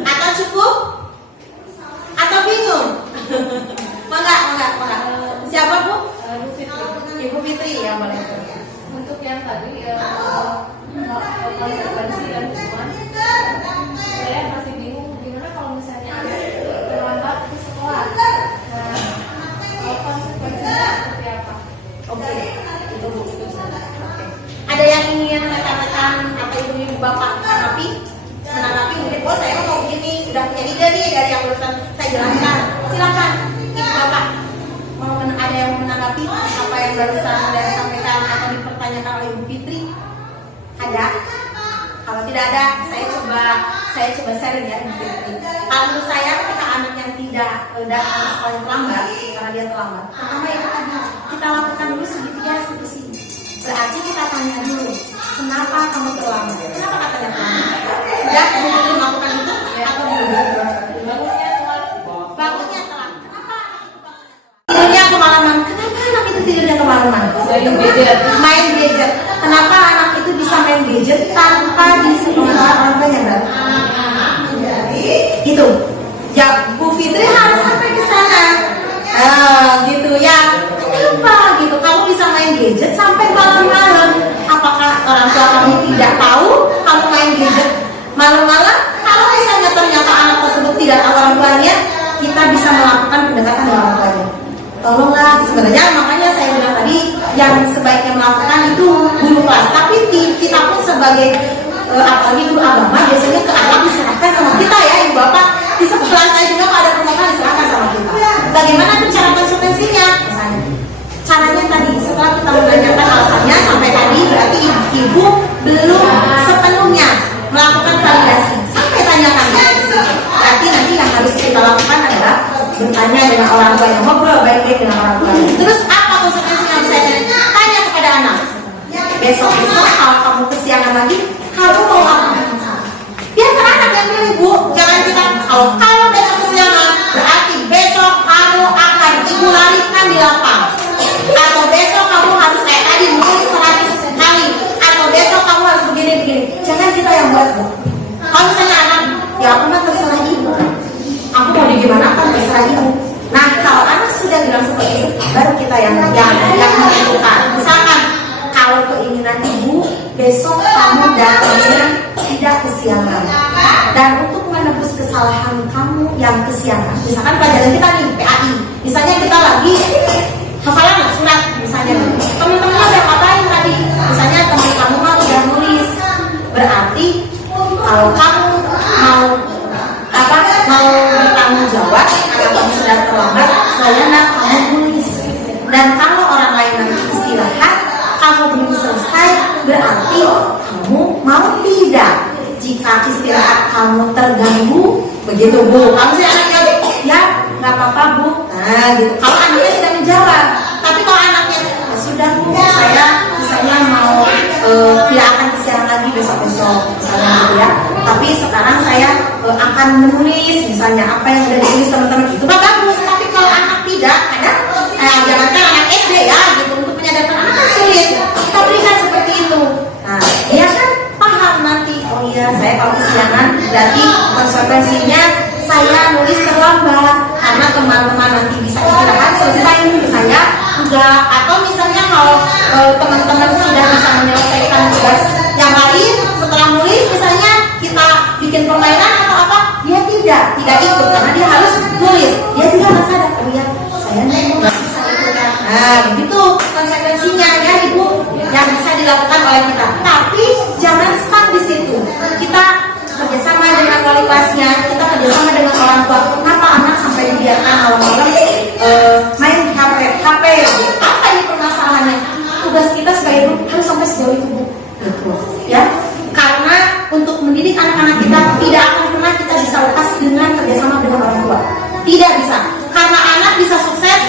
Atau cukup? Atau bingung? Enggak. Siapa Bu? Ibu Fitri ya, boleh. Untuk yang tadi konsekuensi dan hukuman, saya masih bingung gimana kalau misalnya ada terlambat ke sekolah. Nah, konsekuensinya seperti apa? Oke, itu Bu. Oke. Ada yang ingin rekan-rekan atau ibu bapak menanggapi mungkin, oh saya mau begini, sudah punya ide nih dari yang barusan saya jelaskan. Silakan ibu bapak mau ada yang menanggapi apa yang barusan saya sampaikan atau dipertanyakan oleh Ibu Fitri? Ada? Kalau tidak ada, saya coba sharing ya Ibu Fitri. Kalau menurut saya ketika anak yang tidak datang ke sekolah terlambat karena dia terlambat, pertama itu tadi kita lakukan dulu segitiga restitusi. Berarti kita tanya dulu, kenapa kamu terlambat? Kenapa katanya terlambat? Sudah kemudian melakukan itu atau belum? Bangunnya telat. Kenapa tidurnya kemalaman? Kenapa anak itu tidurnya kemalaman? Main gadget. Kenapa anak itu bisa main gadget tanpa disekolahkan orang tuanya? Itu. Ya, Bu Fitri harus sampai ke sana. Gitu ya. Kenapa gitu? Kamu bisa main gadget sampai malam-malam? Apakah orang tua kamu tidak tahu kamu main gadget malam-malam? Kalau misalnya ternyata anak tersebut tidak tahu orang tuanya, kita bisa melakukan pendekatan dengan orang tuanya. Tolonglah, sebenarnya makanya saya bilang tadi yang sebaiknya sebagai apalagi guru agama biasanya ke anak diserahkan sama kita ya ibu bapak. Di sekolah saya juga kalau ada permasalahan diserahkan sama kita. Bagaimana tuh cara konsekuensinya? Misalnya caranya tadi setelah kita menanyakan alasannya sampai tadi berarti ibu belum sepenuhnya melakukan validasi sampai tanyakan berarti nanti yang harus kita lakukan adalah bertanya dengan orang tua yang ngobrol baik-baik dengan orang tua. Terus apa konsekuensinya yang saya tanya kepada anak? Besok kalau kamu kesiangan lagi kamu mau apa? Biarkan anak yang milih bu, jangan kita kalau besok kesiangan berarti besok kamu akan ibu larikan di lapang. Atau besok kamu harus kayak tadi mungkin 100 kali. Atau besok kamu harus begini-begini. Jangan kita yang buat bu. Kalau misalnya anak, ya aku mah terserah ibu. Aku mau digimanakan terserah ibu. Nah kalau anak sudah bilang seperti itu, baru kita yang menentukan. Misalkan kalau keinginan ibu besok kamu datangnya tidak kesiangan. Dan untuk menebus kesalahan kamu yang kesiangan, misalkan pelajaran kita nih PAI, misalnya kita lagi hafalan surat misalnya teman-temannya udah ngapain tadi misalnya teman kamu mah udah nulis berarti kalau kamu mau bertanggung jawab karena kamu sudah terlambat kalian kamu nulis dan kalau orang lain nanti istirahat kamu belum selesai berarti kamu mau tidak jika istirahat kamu terganggu begitu bu kamu sih anaknya ya nggak apa-apa bu nah gitu kalau anaknya sudah menjawab tapi kalau anaknya sudah bu saya misalnya mau tidak akan kesiangan lagi besok-besok misalnya gitu ya tapi sekarang saya akan menulis misalnya apa yang sudah ditulis teman-teman itu bagus tapi kalau anak tidak kadang jangankan anak SD ya gitu untuk menyadarkan anak kan sulit kita berikan seperti itu nah dia kan paham nanti oh iya saya kalau kesiangan berarti konsekuensinya saya nulis terlambat karena teman-teman nanti bisa istirahat selesai saya enggak atau misalnya kalau teman-teman sudah bisa menyelesaikan tugas yang lain setelah nulis misalnya kita bikin permainan atau apa dia tidak ikut karena dia harus nulis dia juga nggak sadar oh ya saya nggak bisa ikut nah begitu konsekuensinya ya ibu yang bisa dilakukan oleh kita tapi jangan stuck di situ kita kerjasama dengan wali kelasnya, kita kerjasama dengan orang tua. Kenapa anak sampai dibiarkan malam-malam main HP? Apa ini permasalahannya? Tugas kita sebagai guru harus sampai sejauh itu bu. Betul. Ya, karena untuk mendidik anak-anak kita tidak akan pernah kita bisa lepas dengan kerjasama dengan orang tua. Tidak bisa. Karena anak bisa sukses,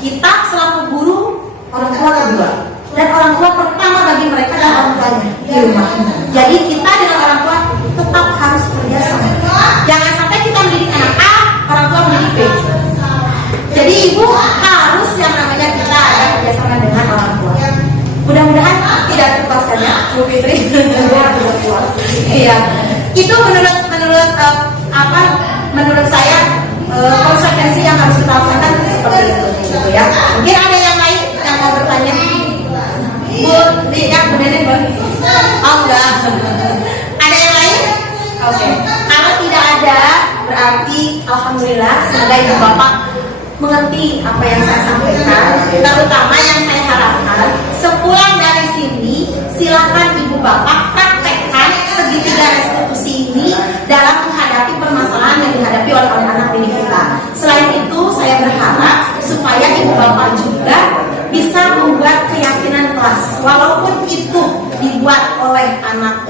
kita selaku guru orang tua kedua. Dan orang tua pertama bagi mereka adalah orang tuanya di rumah. Jadi kita dengan orang tua tetap harus kerjasama. Jangan sampai kita mendidik anak A, orang tua mendidik B. Jadi ibu harus yang namanya kita ada kerjasama dengan orang tua. Mudah-mudahan tidak terpaksa ya, Bu Fitri. Iya. Itu menurut saya konsekuensi yang harus kita lakukan seperti itu, gitu ya. Mungkin ada yang lain yang mau bertanya. Bu, ya, Bu Nenek, Bu. Oh, enggak. Ada yang lain? Oke. Kalau tidak ada, berarti alhamdulillah semoga ibu bapak mengerti apa yang saya sampaikan. Terutama yang saya harapkan, sepulang dari sini, silakan ibu bapak praktekkan segitiga restitusi ini dalam menghadapi permasalahan yang dihadapi oleh anak didik kita. Selain itu, saya berharap supaya ibu bapak juga bisa membuat keyakinan kelas, walaupun itu dibuat oleh anak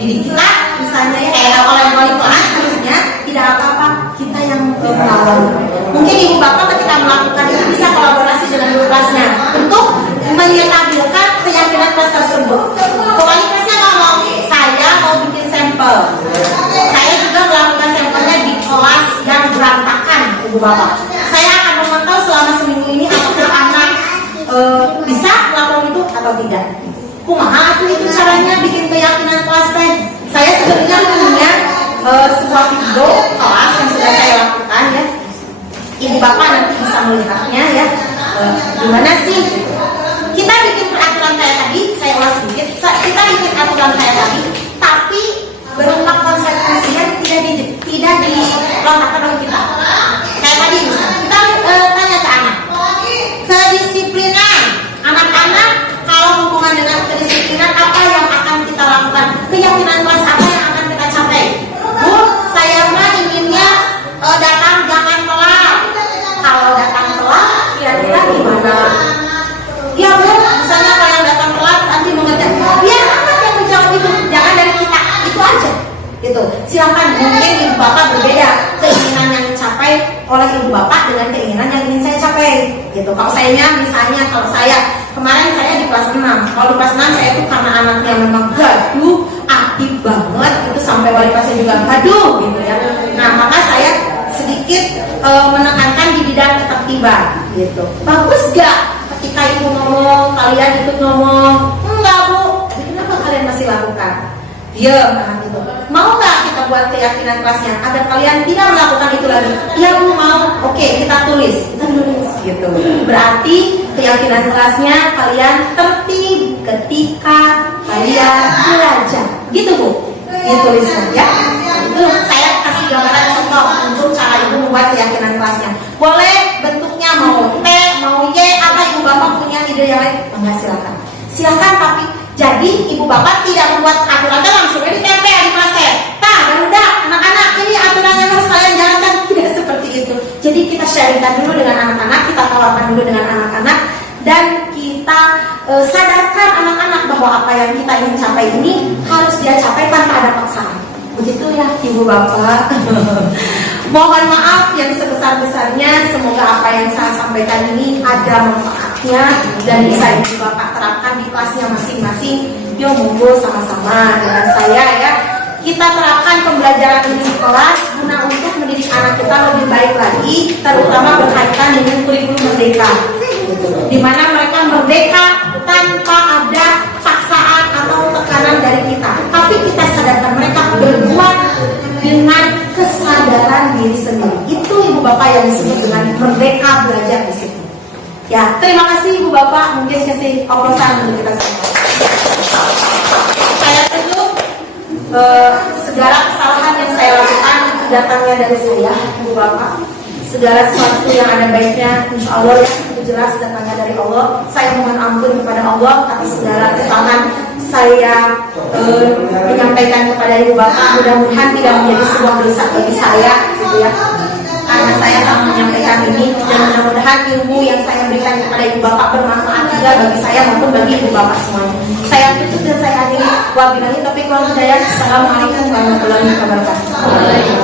didik kita, misalnya oleh wali kelas, harusnya tidak apa-apa kita yang melawan. Mungkin ibu bapak ketika melakukan itu bisa kolaborasi dengan guru kelasnya untuk menyetabilkan keyakinan kelas tersebut. Wali kelasnya ngomong, saya mau bikin sampel. Saya juga melakukan sampelnya di kelas yang berantakan, ibu bapak. Saya akan memantau selama seminggu ini apakah anak bisa melakukan itu atau tidak. Kumaha itu caranya bikin keyakinan kelas teh. Saya sebenarnya punya sebuah video kelas yang sudah saya lakukan ya. Ibu bapak nanti bisa melihatnya ya. Gimana sih kita bikin peraturan kayak tadi, saya ulas sedikit. Kita bikin aturan kayak tadi, tapi berupa konsekuensinya tidak dilontarkan oleh kita. Kayak tadi misalnya kita tanya ke anak, kedisiplinan anak-anak, kalau hubungan dengan kedisiplinan apa yang akan kita lakukan? Silakan, mungkin ibu bapak berbeda keinginan yang dicapai oleh ibu bapak dengan keinginan yang ingin saya capai gitu. Kalau saya misalnya, kalau saya kemarin saya di kelas 6, kalau di kelas 6 saya itu karena anaknya memang gaduh, aktif banget, itu sampai wali kelasnya juga gaduh gitu ya. Nah maka saya sedikit menekankan di bidang ketertiban gitu. Bagus gak ketika ibu ngomong, kalian ikut ngomong? Enggak bu, jadi kenapa kalian masih lakukan? Diam anak itu. Mau nggak kita buat keyakinan kelasnya agar kalian tidak melakukan itu lagi? Iya bu mau. Oke, kita tulis gitu. Berarti keyakinan kelasnya kalian tertib ketika kalian belajar. Gitu bu, ini tulisnya ya. Itu saya kasih gambaran contoh untuk cara ibu membuat keyakinan kelasnya. Boleh bentuknya mau T, mau Y, apa ibu bapak punya ide yang lain? Enggak, silakan. Silakan, tapi jadi ibu bapak tidak membuat aturannya langsung ini TP di kelasnya. Nah, dan udah anak-anak ini aturannya harus kalian jalankan. Tidak seperti itu. Jadi kita sharingkan dulu dengan anak-anak, kita tawarkan dulu dengan anak-anak, dan kita sadarkan anak-anak bahwa apa yang kita ingin capai ini harus dia capai tanpa ada paksaan. Begitu ya ibu bapak. Mohon maaf yang sebesar-besarnya. Semoga apa yang saya sampaikan ini ada manfaatnya dan bisa ibu bapak terapkan di kelasnya masing-masing. Yo monggo sama-sama dengan saya ya. Kita terapkan pembelajaran ini di kelas guna untuk mendidik anak kita lebih baik lagi, terutama berkaitan dengan kurikulum merdeka, di mana mereka merdeka tanpa ada paksaan atau tekanan dari kita. Tapi kita sadarkan mereka berbuat dengan kesadaran diri sendiri. Itu ibu bapak yang disebut dengan merdeka belajar di situ. Ya, terima kasih ibu bapak. Mungkin kasih oplosan untuk kita semua. Saya tutup segala kesalahan yang saya lakukan datangnya dari saya, ibu bapak. Segala sesuatu yang ada baiknya, insya Allah ya, itu jelas datangnya dari Allah. Saya mohon ampun kepada Allah atas segala kesalahan saya menyampaikan kepada ibu bapak. Mudah-mudahan tidak menjadi sebuah dosa bagi saya, gitu ya. Karena saya sama menyampaikan ini, dan mudah-mudahan ilmu yang saya berikan kepada ibu bapak bermanfaat juga bagi saya maupun bagi ibu bapak semuanya. Saya tutup dan saya akhiri. Wabillahi taufiq wal hidayah. Assalamualaikum warahmatullahi wabarakatuh.